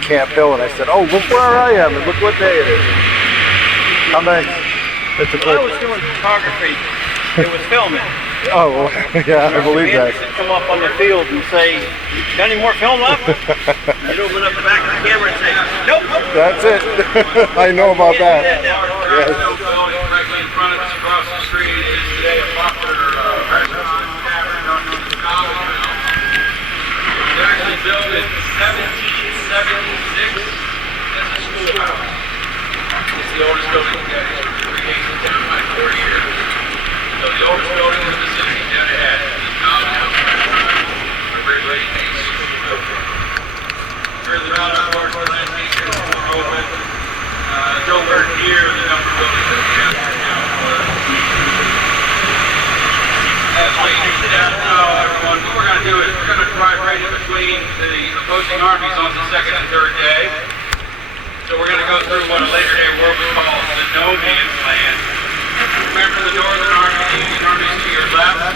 Camp Hill, and I said, "Oh, look where I am, and look what day it is." How nice! That's a Well, I good. was doing photography. It was filming. Oh, well, yeah, I believe that. Would come up on the field and say, "Got any more film left?" You'd open up the back of the camera and say, "Nope." That's it. I know about that. Yes. Directly in front of us across the street is today a popular restaurant tavern known as the College Mill. It was actually built in 1776 as a schoolhouse. It's the oldest building in Gettysburg. It predates the town by 4 years. So the oldest building in the vicinity dead ahead is the College Mill restaurant. A great way to eat soup. Further out, of course, the landscape here on the road with nowhere near the number of buildings that we have here now. As ladies and gentlemen, everyone, what we're going to do is we're going to drive right in between the opposing armies on the second and third day. So we're going to go through what a later day world would call the no man's land. Remember the Northern Army, the Union armies to your left,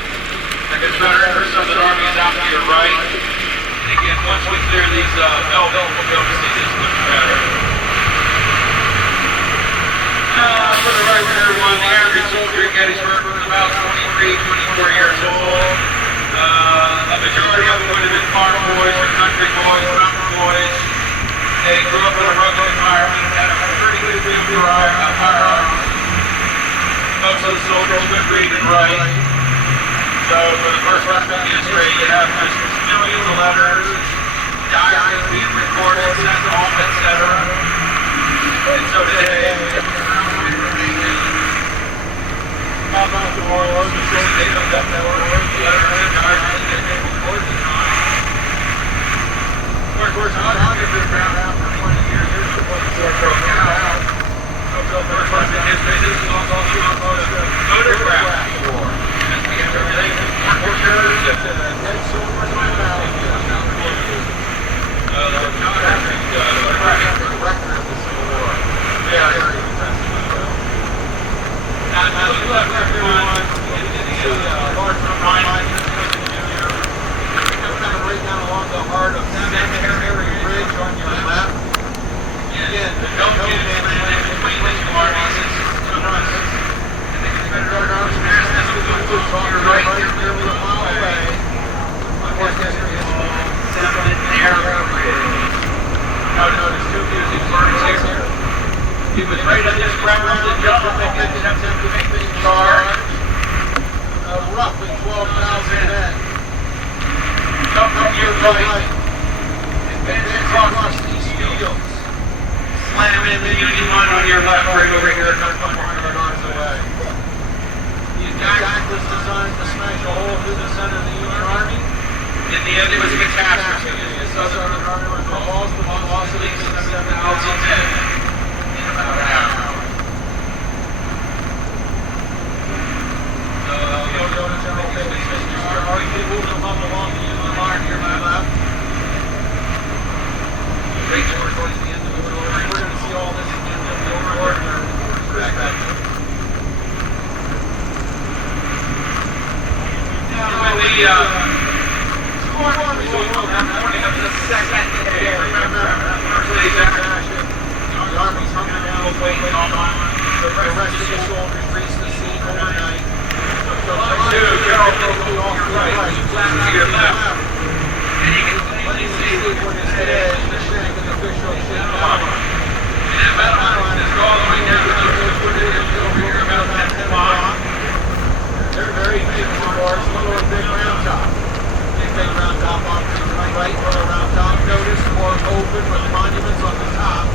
the Confederate or Southern armies out to your right. And again, once we clear these buildings, we'll be able to see this much better. For the record, everyone, the average soldier in Gettysburg was about 23, 24 years old. A majority of them would have been farm boys or country boys, mountain boys. They grew up in a rugged environment and had a pretty good feel for firearms. Most of the soldiers could read and write. So for the first Western history, you have millions of letters, diaries being recorded, sent home, etc. And so today, about the Orlos, the They don't have that word, letters and cards, and they report the time. Of course, I've been around for 20 years. Here's the one that broke out. So first one in history, this is also the most photograph war. And we have everything from portraits to dead soldiers in my mouth. Not having the record of the Civil War. Yeah, very impressive. Now, you left everyone in the large number of mines here. Kind of right down along the heart of Cemetery Bridge on your left. Again, the no-man's land between the two armies is us. And the Confederate arms that's what we were talking right nearly a mile away. Of course, history is Cemetery Bridge. Now, notice two music parties here. He was right on this ground that John Pickett attempted to make the charge of roughly 12,000 men. Come from your right, advance across these fields, slam in the Union line on your left, right over here, a couple hundred yards away. The attack was designed to smash a hole through the center of the Union Army. In the end, it was a catastrophe. The Southern Army was lost, but lost at least 7,000 men in about an hour. We'll come up along the Union line here, my left. Right towards the end of the story. We're going to see all this in the order perspective. Now, the army will have morning of the second day. Remember, first day's action. The army's hunting down the way on the rest of the soldiers reached the scene overnight. General Pickett off to your right, to your left. And you can clearly see what is head is the shank of the official ship bomber. And that battle line is all the way down to the over here about 10 o'clock. They're very famous, of course, little big round top. Big round top off to the right, little round top. Notice more open with monuments on the top.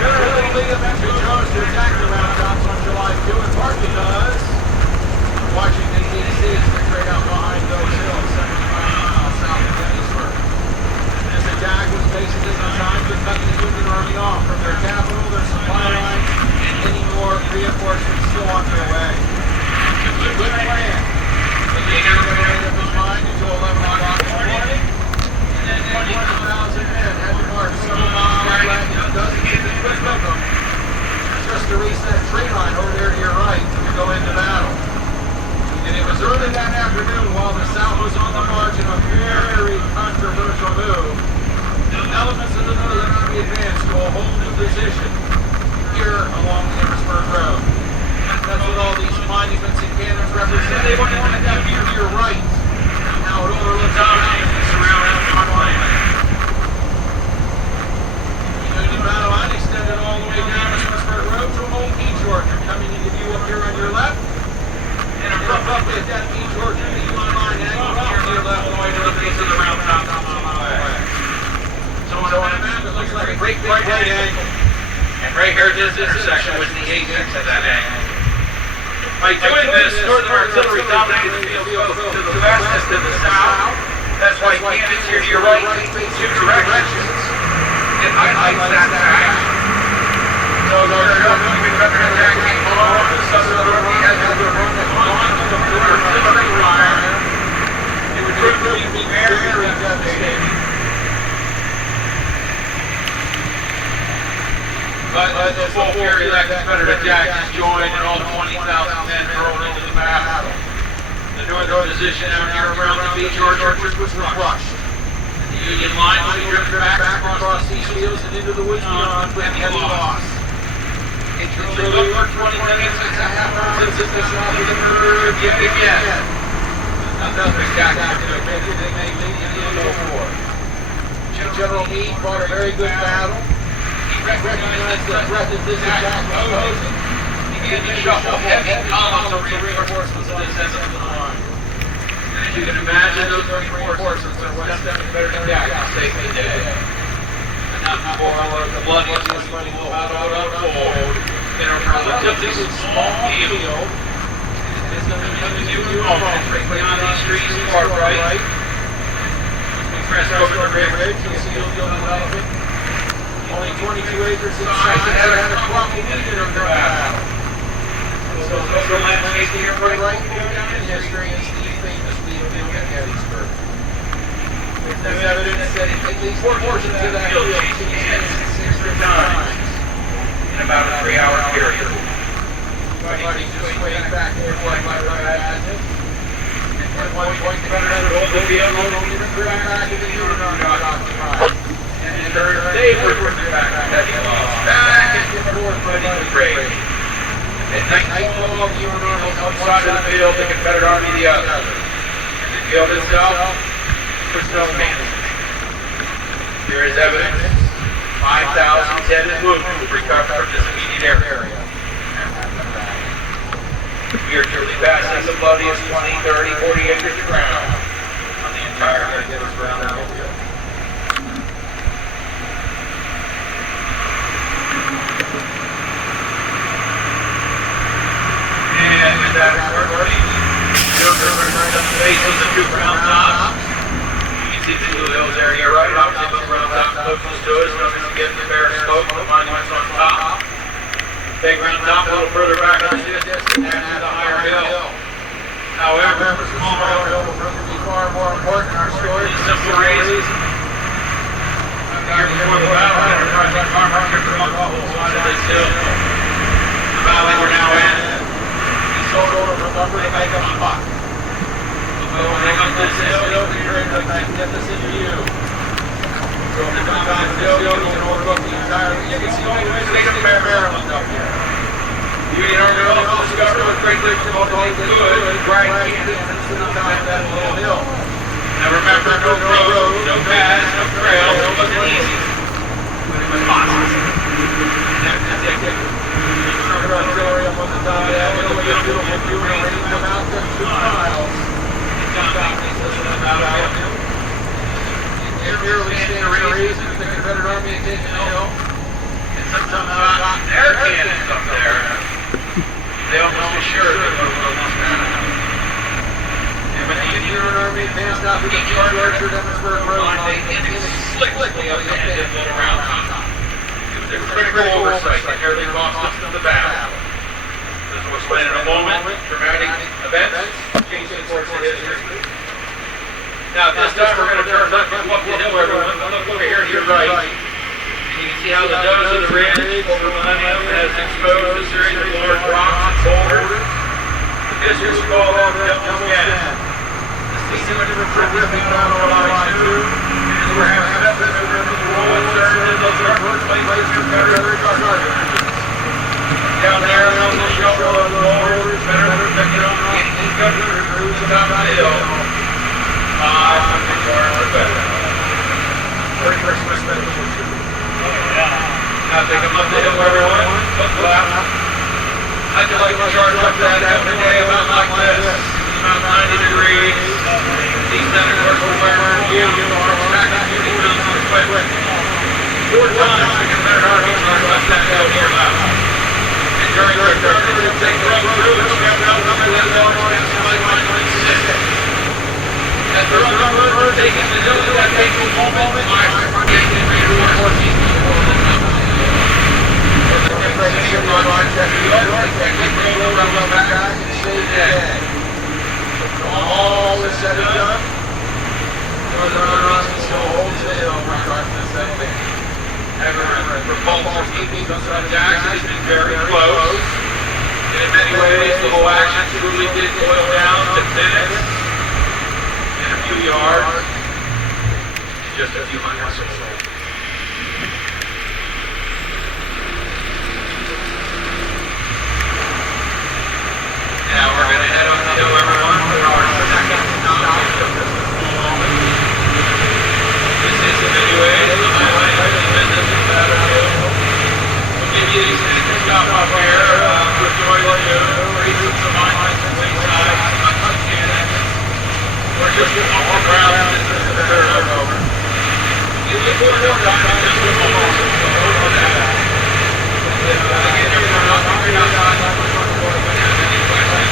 Generally, eventually chose to attack the round tops on July 2, in part because Washington, D.C. is right out behind those hills, 75 miles south of Gettysburg. This attack was basically designed to cut the Union Army off from their capital, their supply lines, and any more reinforcements still on their way. It was a good plan. But they never made up his mind until 11 o'clock in the morning. And then 21,000 men had to march several miles back in dozens of with them just to reach that tree line over there to your right to go into battle. And it was early that afternoon while the South was on the march in a very controversial move. The elements of the Northern Army advanced to a whole new position here along the Gettysburg Road. That's what all these monuments and cannons represent. They wanted that view to your right. Now it overlooks the mountains that surround Battle Union battle line extended all the way down Gettysburg Road to Old Key, Georgia, coming into view up here on your left. And abruptly at that Key, Georgia, the Union line angled off to your left all the way to the base of the round top on the way. So on a map, it looks like a great right angle. And right here at this intersection was the apex of that angle. By doing this, Northern Artillery dominated the field to the west and to the south. That's why cannons here to your right face two directions. It highlights that fact. So there's no Confederate attack came along, the Southern Army had to run the artillery fire. It would prove to be very devastating. But the full fury of that Confederate attack is joined and all 20,000 men hurled into the battle. The northern position out here around the beach orchard was crushed. The Union line was driven back across these fields and into the woods beyond with heavy loss. It truly worked 20 minutes and a half hours since this officer yet again. Another spectacular to make it they made the Indian War. General Meade fought a very good battle. He recognized the threat that this attack was posing. He began to shuffle heavy columns of reinforcements to this end of the line. And as you can imagine, those reinforcements are what sent the Confederate attack to save the day. And not before the bloody was going to unfold. in a relatively small field. It's going to be new right beyond these trees to our right. We press over the ridge, you'll see a field development. Only 22 acres in size, and had a crop of wheat in our ground. So the landscape here right down in history is the famous wheat field at Gettysburg. There's evidence that at least four portions of that field changed hands 6 times in about a 3-hour period. Somebody just swaying back and forth like that. At one point, the predator hold the field, back into the occupied. And they were back into the north ready to trade. At nightfall, the Union Army outside of the field, the Confederate Army the other. And the field itself was no man's. There is evidence 5,000 dead and wounded recovered from this immediate area. We are truly passing the bloodiest 20, 30, 40 acres of ground on the entire Gettysburg battlefield. And with that, the base of the two ground tops. You can see the Blue Hills area right up to the ground top closest to us. Notice you get the bare slope, the monuments on top. Big ground top a little further back in the distance and the higher hill. However, the smaller hill will prove to be far more important in our story for simple reasons. Here before the battle, I was trying to car market from the whole side of this hill. The valley we're now in. He sold over from lumber to make a spot. Going up this hill, you're in a magnificent view. From the top of the hill, you can overlook the entire, you can see all the way to the state of Maryland up here. Union Army also discovered with great lift of all they could, right into the top of that little hill. Now remember, no road, no paths, no trails, it wasn't easy. But it was possible. And that's it. Artillery up on the top of that hill, a beautiful view, and rain them out just 2 miles. It's not about Battefield. It merely stands to reason that the Confederate Army had taken the hill. And somehow got their cannons up there. They almost assured that it was almost bad enough. And when the Union Army advanced out to the Gettysburg Gettysburg Road line, they inexplicably abandoned Little Round Top. It was a critical oversight that nearly cost us the battle. This will explain in a moment. Dramatic events changing the course of history. Now, this time we're going to turn up the hill, everyone. Look over here to your right. You can see how the nose of the ridge over millennium has exposed a series of large rocks and boulders. This is called the Devil's Den. The scene of the terrific battle of Line 2 is perhaps best described as one of the birthplaces of Confederate chargers. Down there, on the shelter of the boulders, better protected on any Confederate crews atop the hill. 500 yards or better. Very Christmas special. Now take them up the hill, everyone. Look left. I just like to charge up that every day about like this. It's about 90 degrees. These senators were wearing uniforms, packing uniforms on the equipment. 4 times the Confederate Army charged up that hill near left. And during their turn, they broke through and stepped out over the hill and like 26. As the runner taking the hill to that fateful moment, my heart gave me reinforcing the world of the great city of Rochester, New York, they came over on the back and saved the day. All was said and done. Northern Army still holds the hill regardless of the repulsor keeping us on Jackson has been very close. And in many ways, the whole action truly did boil down to minutes. A few yards, just a few hundred souls. Now we're going to head on the hill, everyone, for our second stop. This is in many ways the highlight of the business of Battefield. We'll give you these things to stop up here for Joy Lagoon, reasons of mine, wayside, we're just on the ground and this is the third over. You look forward to our time, just a moment, over that. Again, everyone else. wait outside the front door if you have any questions.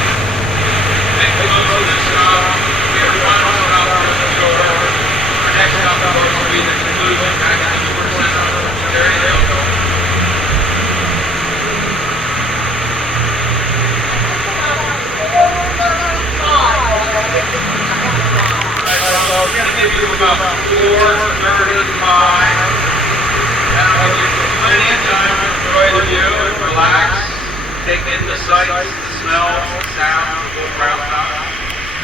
Make the most of this stop. We are final stop for the tour. Our next stop, of course, will be the conclusion back at the tour center. So there you go. We're going to give you about 4:35. That'll give you plenty of time to enjoy the view and relax, take in the sights, the smells, the sounds, the little route stop.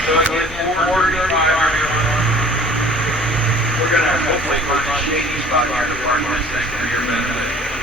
So again, 4:35, everyone. We're going to hopefully find a shady spot here to park this thing for your benefit.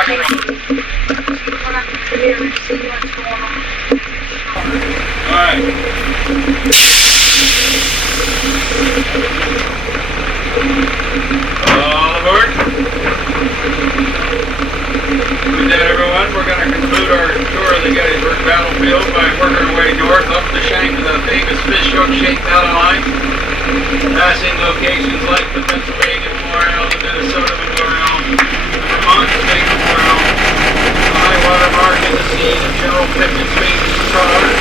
Roger. Alright. All aboard. With that, everyone, we're going to conclude our tour of the Gettysburg Battlefield by working our way north up the shank of the famous fish hook shaped battle line, passing locations like the Pennsylvania Memorial, the Minnesota Memorial, the Vermont State Memorial, the high water mark in the scene of General Pickett's famous charge.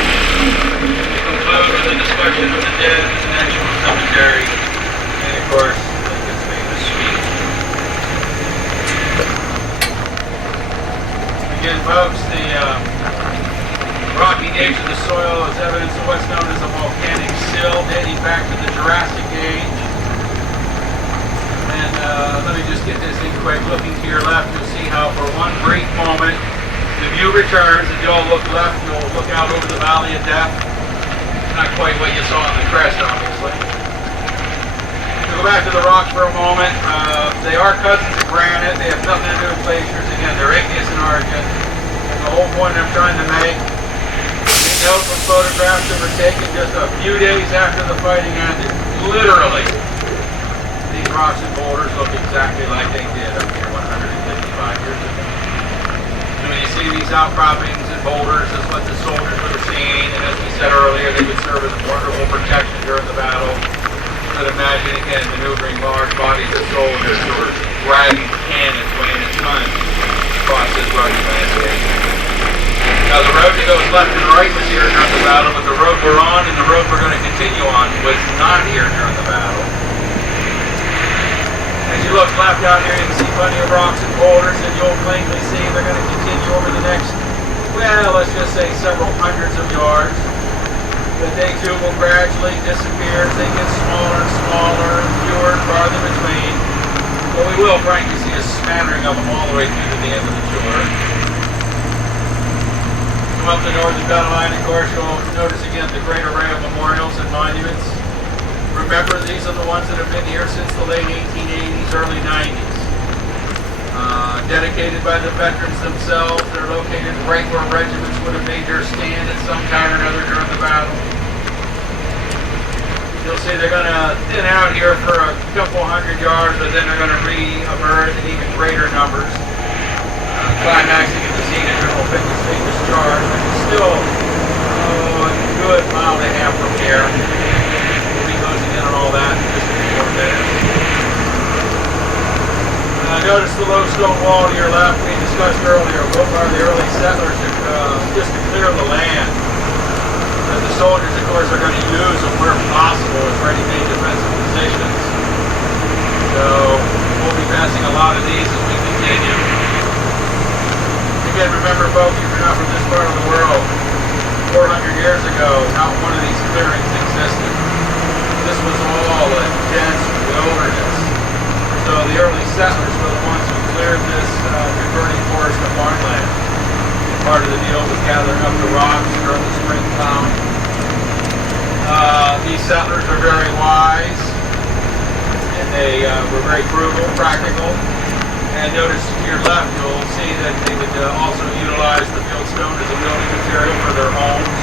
We conclude with a discussion of the dead in the National Cemetery, and of course, Lincoln's famous speech. Again, folks, the rocky nature of the soil is evidence of what's known as a volcanic sill dating back to the Jurassic Age. And let me just get this in quick. Looking to your left, you'll see how for one brief moment the view returns. If you all look left, you'll look out over the Valley of Death. Not quite what you saw on the crest, obviously. Go back to the rocks for a moment. They are cousins of granite. They have nothing to do with glaciers. Again, they're igneous in origin. And the whole point I'm trying to make, we know from photographs that were taken just a few days after the fighting ended. Literally, these rocks and boulders look exactly like they did up here 155 years ago. So when you see these outcroppings and boulders, that's what the soldiers would have seen. And as we said earlier, they would serve as wonderful protection during the battle. But imagine again maneuvering large bodies of soldiers who are dragging cannons weighing a ton across this rugged landscape. Now the road that goes left and right was here during the battle, but the road we're on and the road we're going to continue on was not here during the battle. As you look left out here, you can see plenty of rocks and boulders, and you'll plainly see they're going to continue over the next, well, let's just say several hundreds of yards. But they too will gradually disappear as they get smaller and smaller and fewer and farther between. But we will frankly see a smattering of them all the way through to the end of the tour. Come up the northern battle line, of course, you'll notice again the great array of memorials and monuments. Remember, these are the ones that have been here since the late 1880s, early 90s. Dedicated by the veterans themselves. They're located right where regiments would have made their stand at some time or another during the battle. You'll see they're going to thin out here for a couple hundred yards, but then they're going to re-emerge in even greater numbers. Climaxing at the scene of General Pickett's famous charge, which is still a good mile and a half from here. We'll be closing in on all that in just a few more minutes. Notice the low stone wall to your left we discussed earlier, built by the early settlers just to clear the land. The soldiers, of course, are going to use them where possible as ready-made defensive positions. So we'll be passing a lot of these as we continue. Again, remember, folks, if you're not from this part of the world, 400 years ago, not one of these clearings existed. This was all a dense wilderness. So the early settlers were the ones who cleared this converting forest to farmland. Part of the deal was gathering up the rocks during the springtime. These settlers are very wise, and they were very frugal, practical. And notice to your left, you'll see that they would also utilize the fieldstone as a building material for their homes.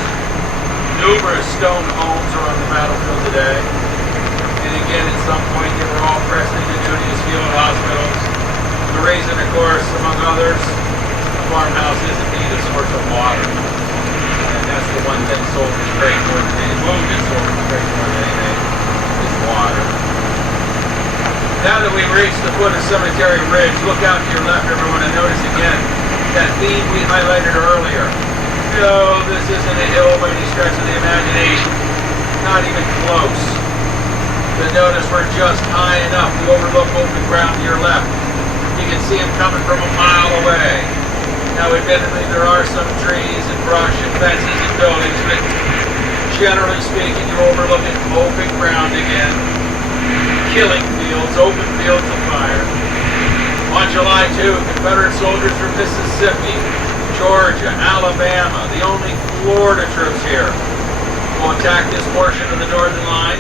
Numerous stone homes are on the battlefield today. And again, at some point, they were all pressed into duty as field hospitals. The reason, of course, among others, a farmhouse is indeed a source of water. And that's the one thing soldiers crave more than anything, wounded soldiers crave more than anything, is water. Now that we've reached the foot of Cemetery Ridge, look out to your left, everyone, and notice again that theme we highlighted earlier. No, this isn't a hill by any stretch of the imagination. Not even close. But notice we're just high enough to overlook open ground to your left. You can see them coming from a mile away. Now admittedly there are some trees and brush and fences and buildings, but generally speaking you're overlooking open ground again. Killing fields, open fields of fire. On July 2, Confederate soldiers from Mississippi, Georgia, Alabama, the only Florida troops here, will attack this portion of the northern line.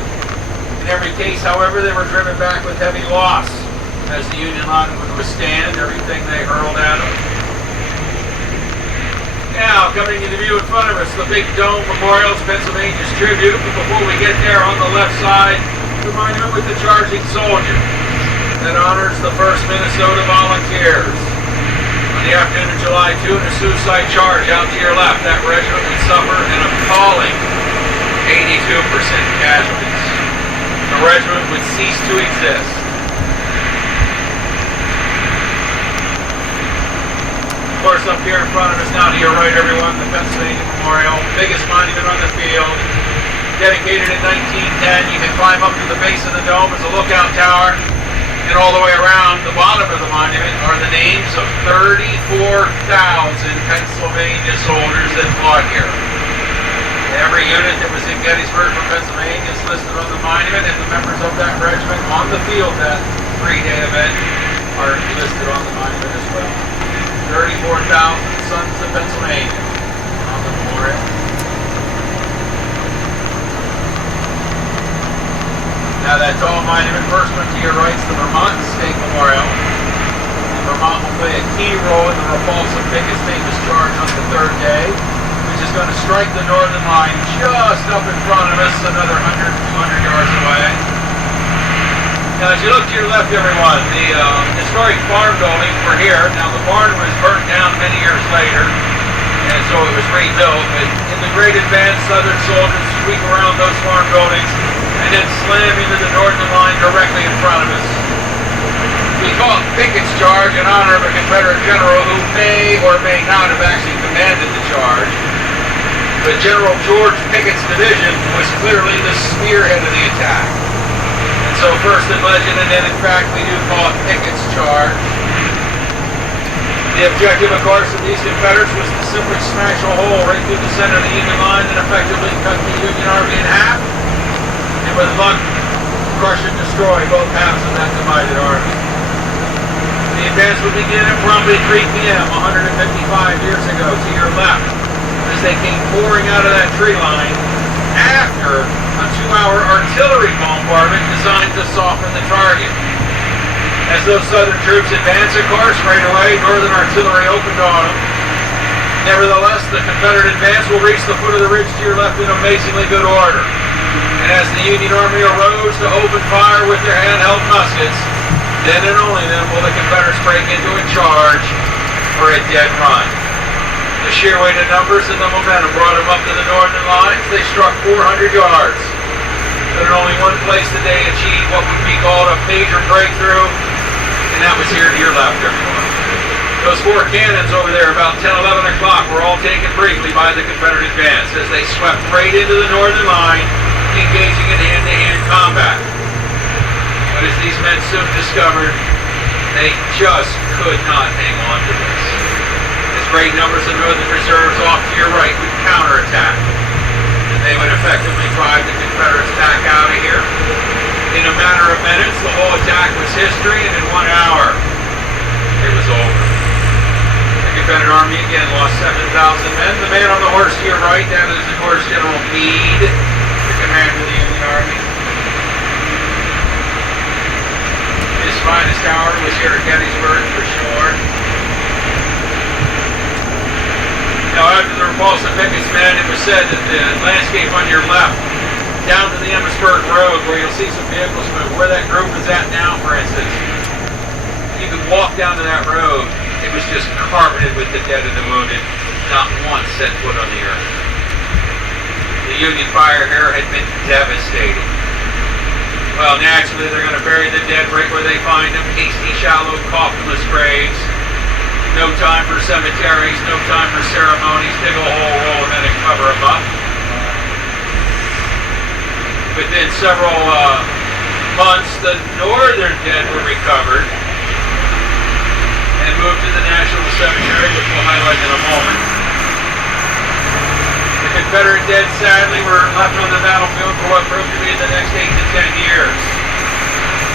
In every case, however, they were driven back with heavy loss. as the Union line would withstand everything they hurled at them. Now, coming into view in front of us, the big dome memorials, Pennsylvania's tribute. But before we get there, on the left side, the monument with the charging soldier that honors the 1st Minnesota Volunteers. On the afternoon of July 2, in a suicide charge out to your left, that regiment would suffer an appalling 82% casualties. The regiment would cease to exist. Of course, up here in front of us now to your right, everyone, the Pennsylvania Memorial, biggest monument on the field, dedicated in 1910. You can climb up to the base of the dome as a lookout tower, and all the way around the bottom of the monument are the names of 34,000 Pennsylvania soldiers that fought here. Every unit that was in Gettysburg from Pennsylvania is listed on the monument, and the members of that regiment on the field that 3-day event are listed on the monument as well. 34,000 sons of Pennsylvania on the memorial. Now that tall monument first went to your right is the Vermont State Memorial. Vermont will play a key role in the repulsive Pickett's famous charge on the 3rd day, which is going to strike the northern line just up in front of us, another 100, 200 yards away. Now, as you look to your left, everyone, the historic barn buildings were here. Now, the barn was burnt down many years later, and so it was rebuilt. But in the great advance, Southern soldiers sweep around those farm buildings and then slam into the northern line directly in front of us. We call it Pickett's charge in honor of a Confederate general who may or may not have actually commanded the charge. But General George Pickett's division was clearly the spearhead of the attack. So first in legend, and then in fact we do call it Pickett's charge. The objective, of course, of these Confederates was to simply smash a hole right through the center of the Union line and effectively cut the Union Army in half, and with luck, crush and destroy both halves of that divided army. The advance would begin at promptly 3 p.m. 155 years ago to your left, as they came pouring out of that tree line after a 2-hour artillery bombardment designed to soften the target. As those Southern troops advanced, of course, right away, Northern artillery opened on them. Nevertheless, the Confederate advance will reach the foot of the ridge to your left in amazingly good order. And as the Union Army arose to open fire with their handheld muskets, then and only then will the Confederates break into a charge for a dead run. The sheer weight of numbers and the momentum brought them up to the northern lines. They struck 400 yards. But in only one place did they achieve what would be called a major breakthrough, and that was here to your left, everyone. Those 4 cannons over there about 10, 11 o'clock were all taken briefly by the Confederate advance as they swept right into the northern line, engaging in hand-to-hand combat. But as these men soon discovered, they just could not hang on to this. Great numbers of Northern reserves off to your right would counterattack, and they would effectively drive the Confederates back out of here. In a matter of minutes, the whole attack was history, and in 1 hour, it was over. The Confederate Army again lost 7,000 men. The man on the horse to your right, that is, of course, General Meade, the commander of the Union Army. His finest hour was here at Gettysburg, for sure. Now, after the repulse of Pickett's men, it was said that the landscape on your left, down to the Gettysburg Road, where you'll see some vehicles move, where that group is at now, for instance, you could walk down to that road. It was just carpeted with the dead and the wounded. Not one set foot on the earth. The Union fire here had been devastating. Well, naturally, they're going to bury the dead right where they find them, hasty, shallow, coffinless graves. No time for cemeteries, no time for ceremonies. Dig a hole, roll them in, and cover them up. Within several months, the northern dead were recovered and moved to the National Cemetery, which we'll highlight in a moment. The Confederate dead, sadly, were left on the battlefield for what proved to be the next 8 to 10 years.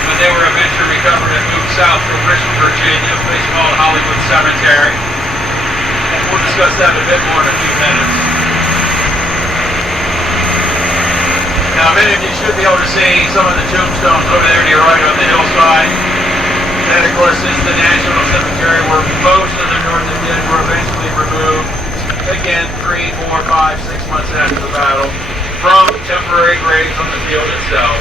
But they were eventually recovered and moved south to Richmond, Virginia, a place called Hollywood Cemetery. And we'll discuss that a bit more in a few minutes. Now, many of you should be able to see some of the tombstones over there to your right on the hillside. temporary graves on the field itself.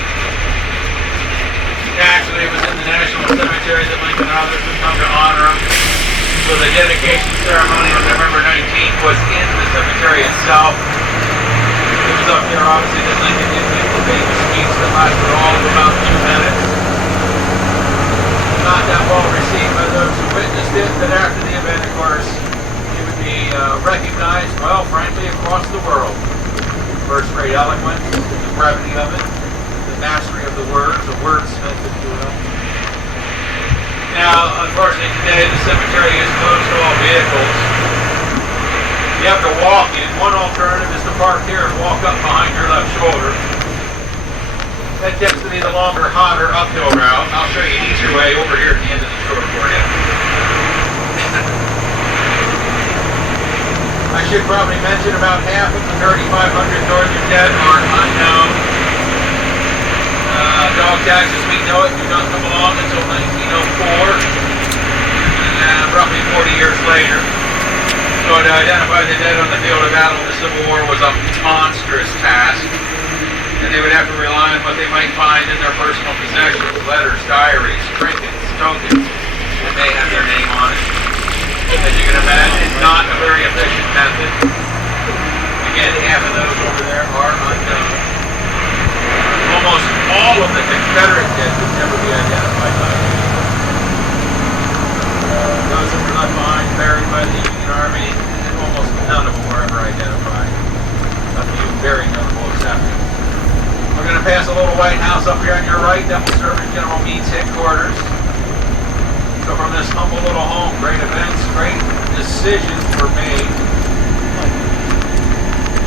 Actually, it was in the National Cemetery that Lincoln and others would come to honor him. So the dedication ceremony on November 19th was in the cemetery itself. It was up there, obviously, that Lincoln did make the famous speech that lasted all of about 2 minutes. Not that well received by those who witnessed it, but after the event, of course, it would be recognized, well, frankly, across the world. First-rate eloquence, the brevity of it, the mastery of the words, the wordsmith, if you will. Now, unfortunately, today the cemetery is closed to all vehicles. You have to walk in. One alternative is to park here and walk up behind your left shoulder. That gets to be the longer, hotter uphill route. I'll show you an easier way over here at the end of the tour for you. I should probably mention about half of the 3,500 Northern dead are unknown. Dog tags as we know it do not come along until 1904, roughly 40 years later. So to identify the dead on the field of battle in the Civil War was a monstrous task, and they would have to rely on what they might find in their personal possessions, letters, diaries, trinkets, tokens, that may have their name on it. As you can imagine, not a very efficient method. Again, half of those over there are unknown. Almost all of the Confederate dead could never be identified by them. Those that were left behind, buried by the Union Army, and almost none of them were ever identified. A few very notable exceptions. We're going to pass a little White House up here on your right. That will serve as General Meade's headquarters. So from this humble little home, great events, great decisions were made.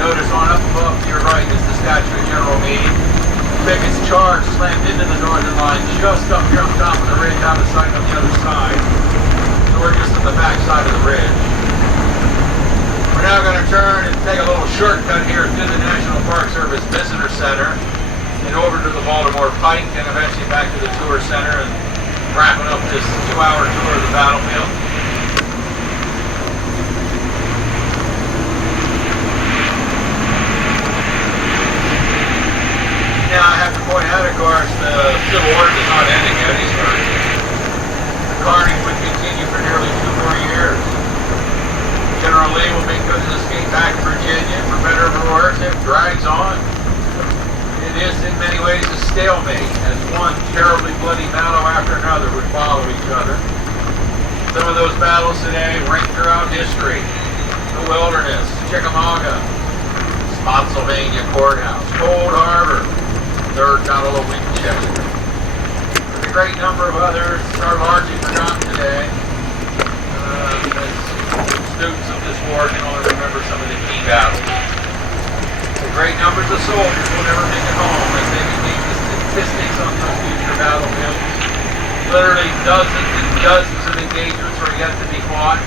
Notice on up above to your right is the statue of General Meade. Pickett's charge slammed into the northern line just up here on top of the ridge, out of sight on the other side. So we're just on the back side of the ridge. We're now going to turn and take a little shortcut here to the National Park Service Visitor Center and over to the Baltimore Pike and eventually back to the Tour Center and wrapping up this 2-hour tour of the battlefield. Now I have to point out, of course, the Civil War did not end in Gettysburg. The carnage would continue for nearly 2 more years. General Lee will make good his escape back to Virginia. For better or for worse, it drags on. It is in many ways a stalemate, as one terribly bloody battle after another would follow each other. Some of those battles today rank throughout history. The Wilderness, Chickamauga, Spotsylvania Courthouse, Cold Harbor, Third Battle of Winchester. There's a great number of others are largely forgotten today. As students of this war can only remember some of the key battles. The great numbers of soldiers will never make it home as they became the statistics on those future battlefields. Literally dozens and dozens of engagements were yet to be fought.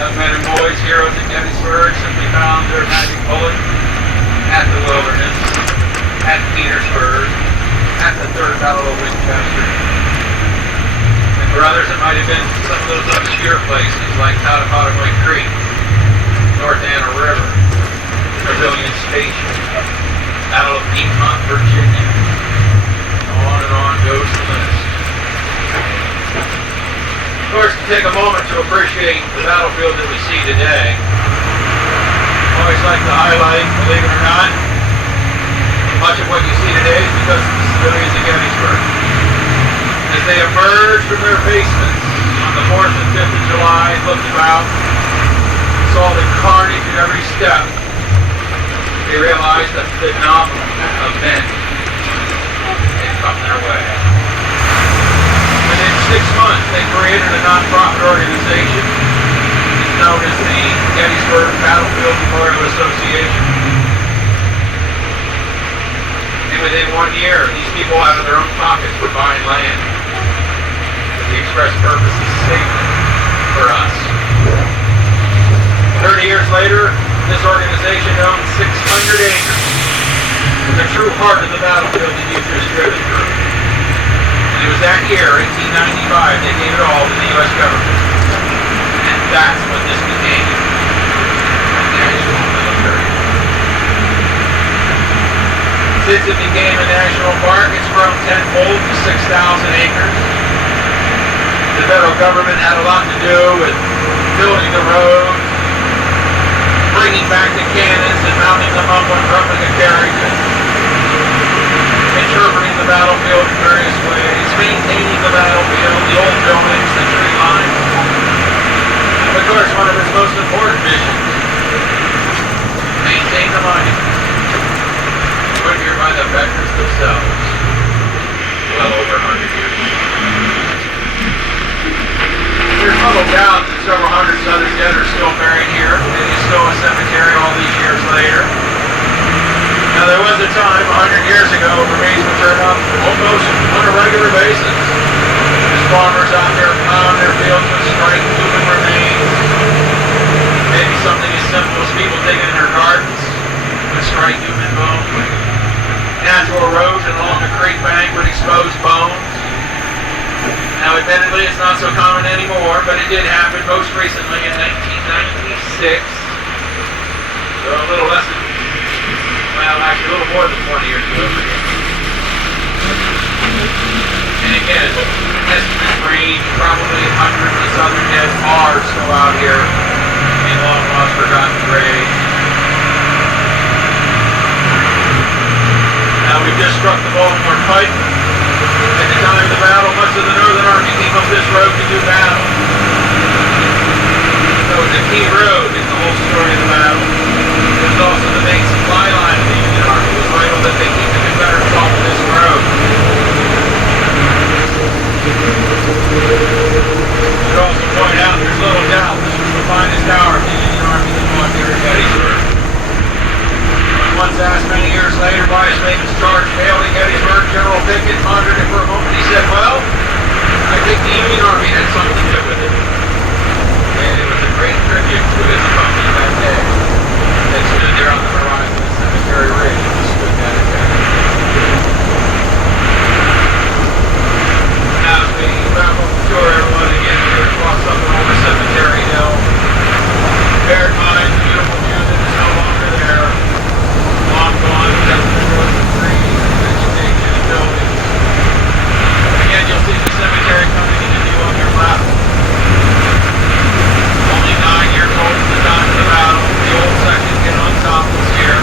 Young men and boys, heroes at Gettysburg, simply found their magic bullet at the Wilderness, at Petersburg, at the Third Battle of Winchester. And for others, it might have been some of those obscure places like Totopotomoy Creek, North Anna River, Pavilion Station, Battle of Piedmont, Virginia. On and on goes the list. Of course, to take a moment to appreciate the battlefield that we see today, I always like to highlight, believe it or not, much of what you see today is because of the civilians of Gettysburg. As they emerged from their basements on the 4th and 5th of July and looked about, saw the carnage at every step, they realized a phenomenal event had come their way. Within 6 months, they created a non-profit organization known as the Gettysburg Battlefield Memorial Association. And within 1 year, these people out of their own pockets were buying land with the express purpose of safety for us. 30 years later, this organization owned 600 acres, the true heart of the battlefield that you've just driven through. And it was that year, 1895, they gave it all to the U.S. government. And that's what this became. A national military. Since it became a national park, it's grown tenfold to 6,000 acres. The federal government had a lot to do with building the road, bringing back the cannons and mounting them up on replica carriages, interpreting the battlefield in various ways, maintaining the battlefield, the old buildings, the tree line. And of course, one of its most important missions, maintain the monument. Put here by the veterans themselves, well over 100 years ago. There's little doubt that several hundred Southern dead are still buried here. It is still a cemetery all these years later. Now there was a time, 100 years ago, remains would turn up almost on a regular basis. As farmers out there plowing their fields with strike human remains. Maybe something as simple as people digging in their gardens with strike human bones. Natural erosion along the creek bank would expose bones. Now admittedly it's not so common anymore, but it did happen most recently in 1996. So a little less than, well actually a little more than 20 years ago. And again, estimate range, probably hundreds of Southern dead are still out here in long lost forgotten graves. Now we've just struck the Baltimore Pike. At the time of the battle, much of the Northern Army came up this road to do battle. So it's a key road in the whole story of the battle. It was also the main supply line of the Union Army. It was vital that they keep the Confederates off of this road. I should also point out, there's little doubt, this was the finest hour of the Union Army that fought here at Gettysburg. Once asked many years later by his famous charge failed in Gettysburg, General Pickett pondered it for a moment. He said, well, I think the Union Army had something to do with it. And it was a great tribute to his company that day. They stood there on the horizon of the cemetery ridge and stood at it. Now as we wrap up the tour, everyone, again, we're going to cross up and over Cemetery Hill. Bear in mind, the beautiful view that is no longer there. Long gone, just the growth of trees, vegetation, and buildings. Again, you'll see the cemetery coming into view on your left. Only 9 years old at the time of the battle. The old section get on top was here.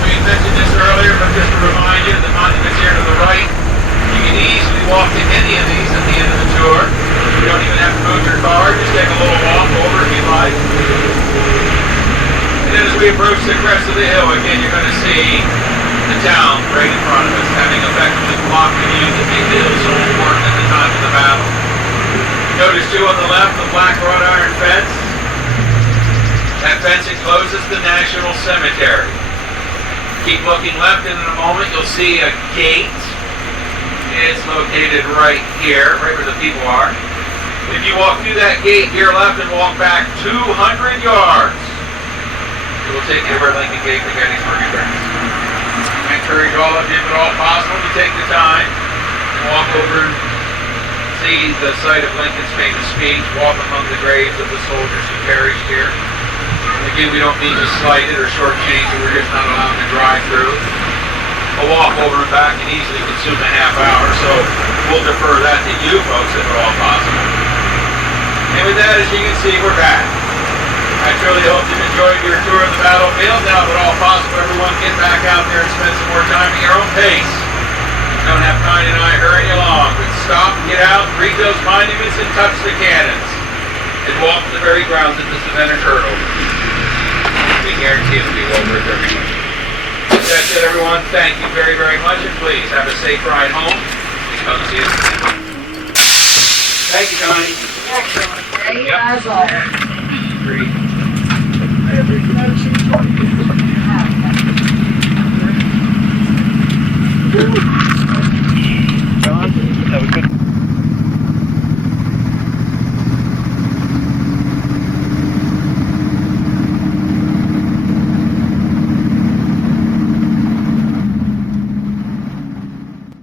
We had mentioned this earlier, but just to remind you, the monument's here to the right. You can easily walk to any of these at the end of the tour. You don't even have to move your car, just take a little walk over if you like. And then as we approach the crest of the hill, again, you're going to see the town right in front of us, having effectively blocked the view that made the hill so important at the time of the battle. Notice too on the left, the black wrought iron fence. That fence encloses the National Cemetery. Keep looking left, and in a moment you'll see a gate. It's located right here, right where the people are. If you walk through that gate here left and walk back 200 yards, it will take you to where Lincoln Gate for Gettysburg Address. I encourage all of you, if at all possible, to take the time and walk over and see the site of Lincoln's famous speech, walk among the graves of the soldiers who perished here. And again, we don't mean to slight it or shortchange it, we're just not allowed to drive through. A walk over and back can easily consume a half hour, so we'll defer that to you folks if at all possible. And with that, as you can see, we're back. I truly hope you've enjoyed your tour of the battlefield. Now, if at all possible, everyone get back out there and spend some more time at your own pace. Don't have Connie and I hurrying along, but stop, get out, read those monuments, and touch the cannons. And walk the very grounds that this event occurred over. We guarantee it'll be well worth every minute. That's it, everyone. Thank you very, very much, and please have a safe ride home. Come see us again. Thank you, Connie. Excellent. There you guys are. Great. Every motion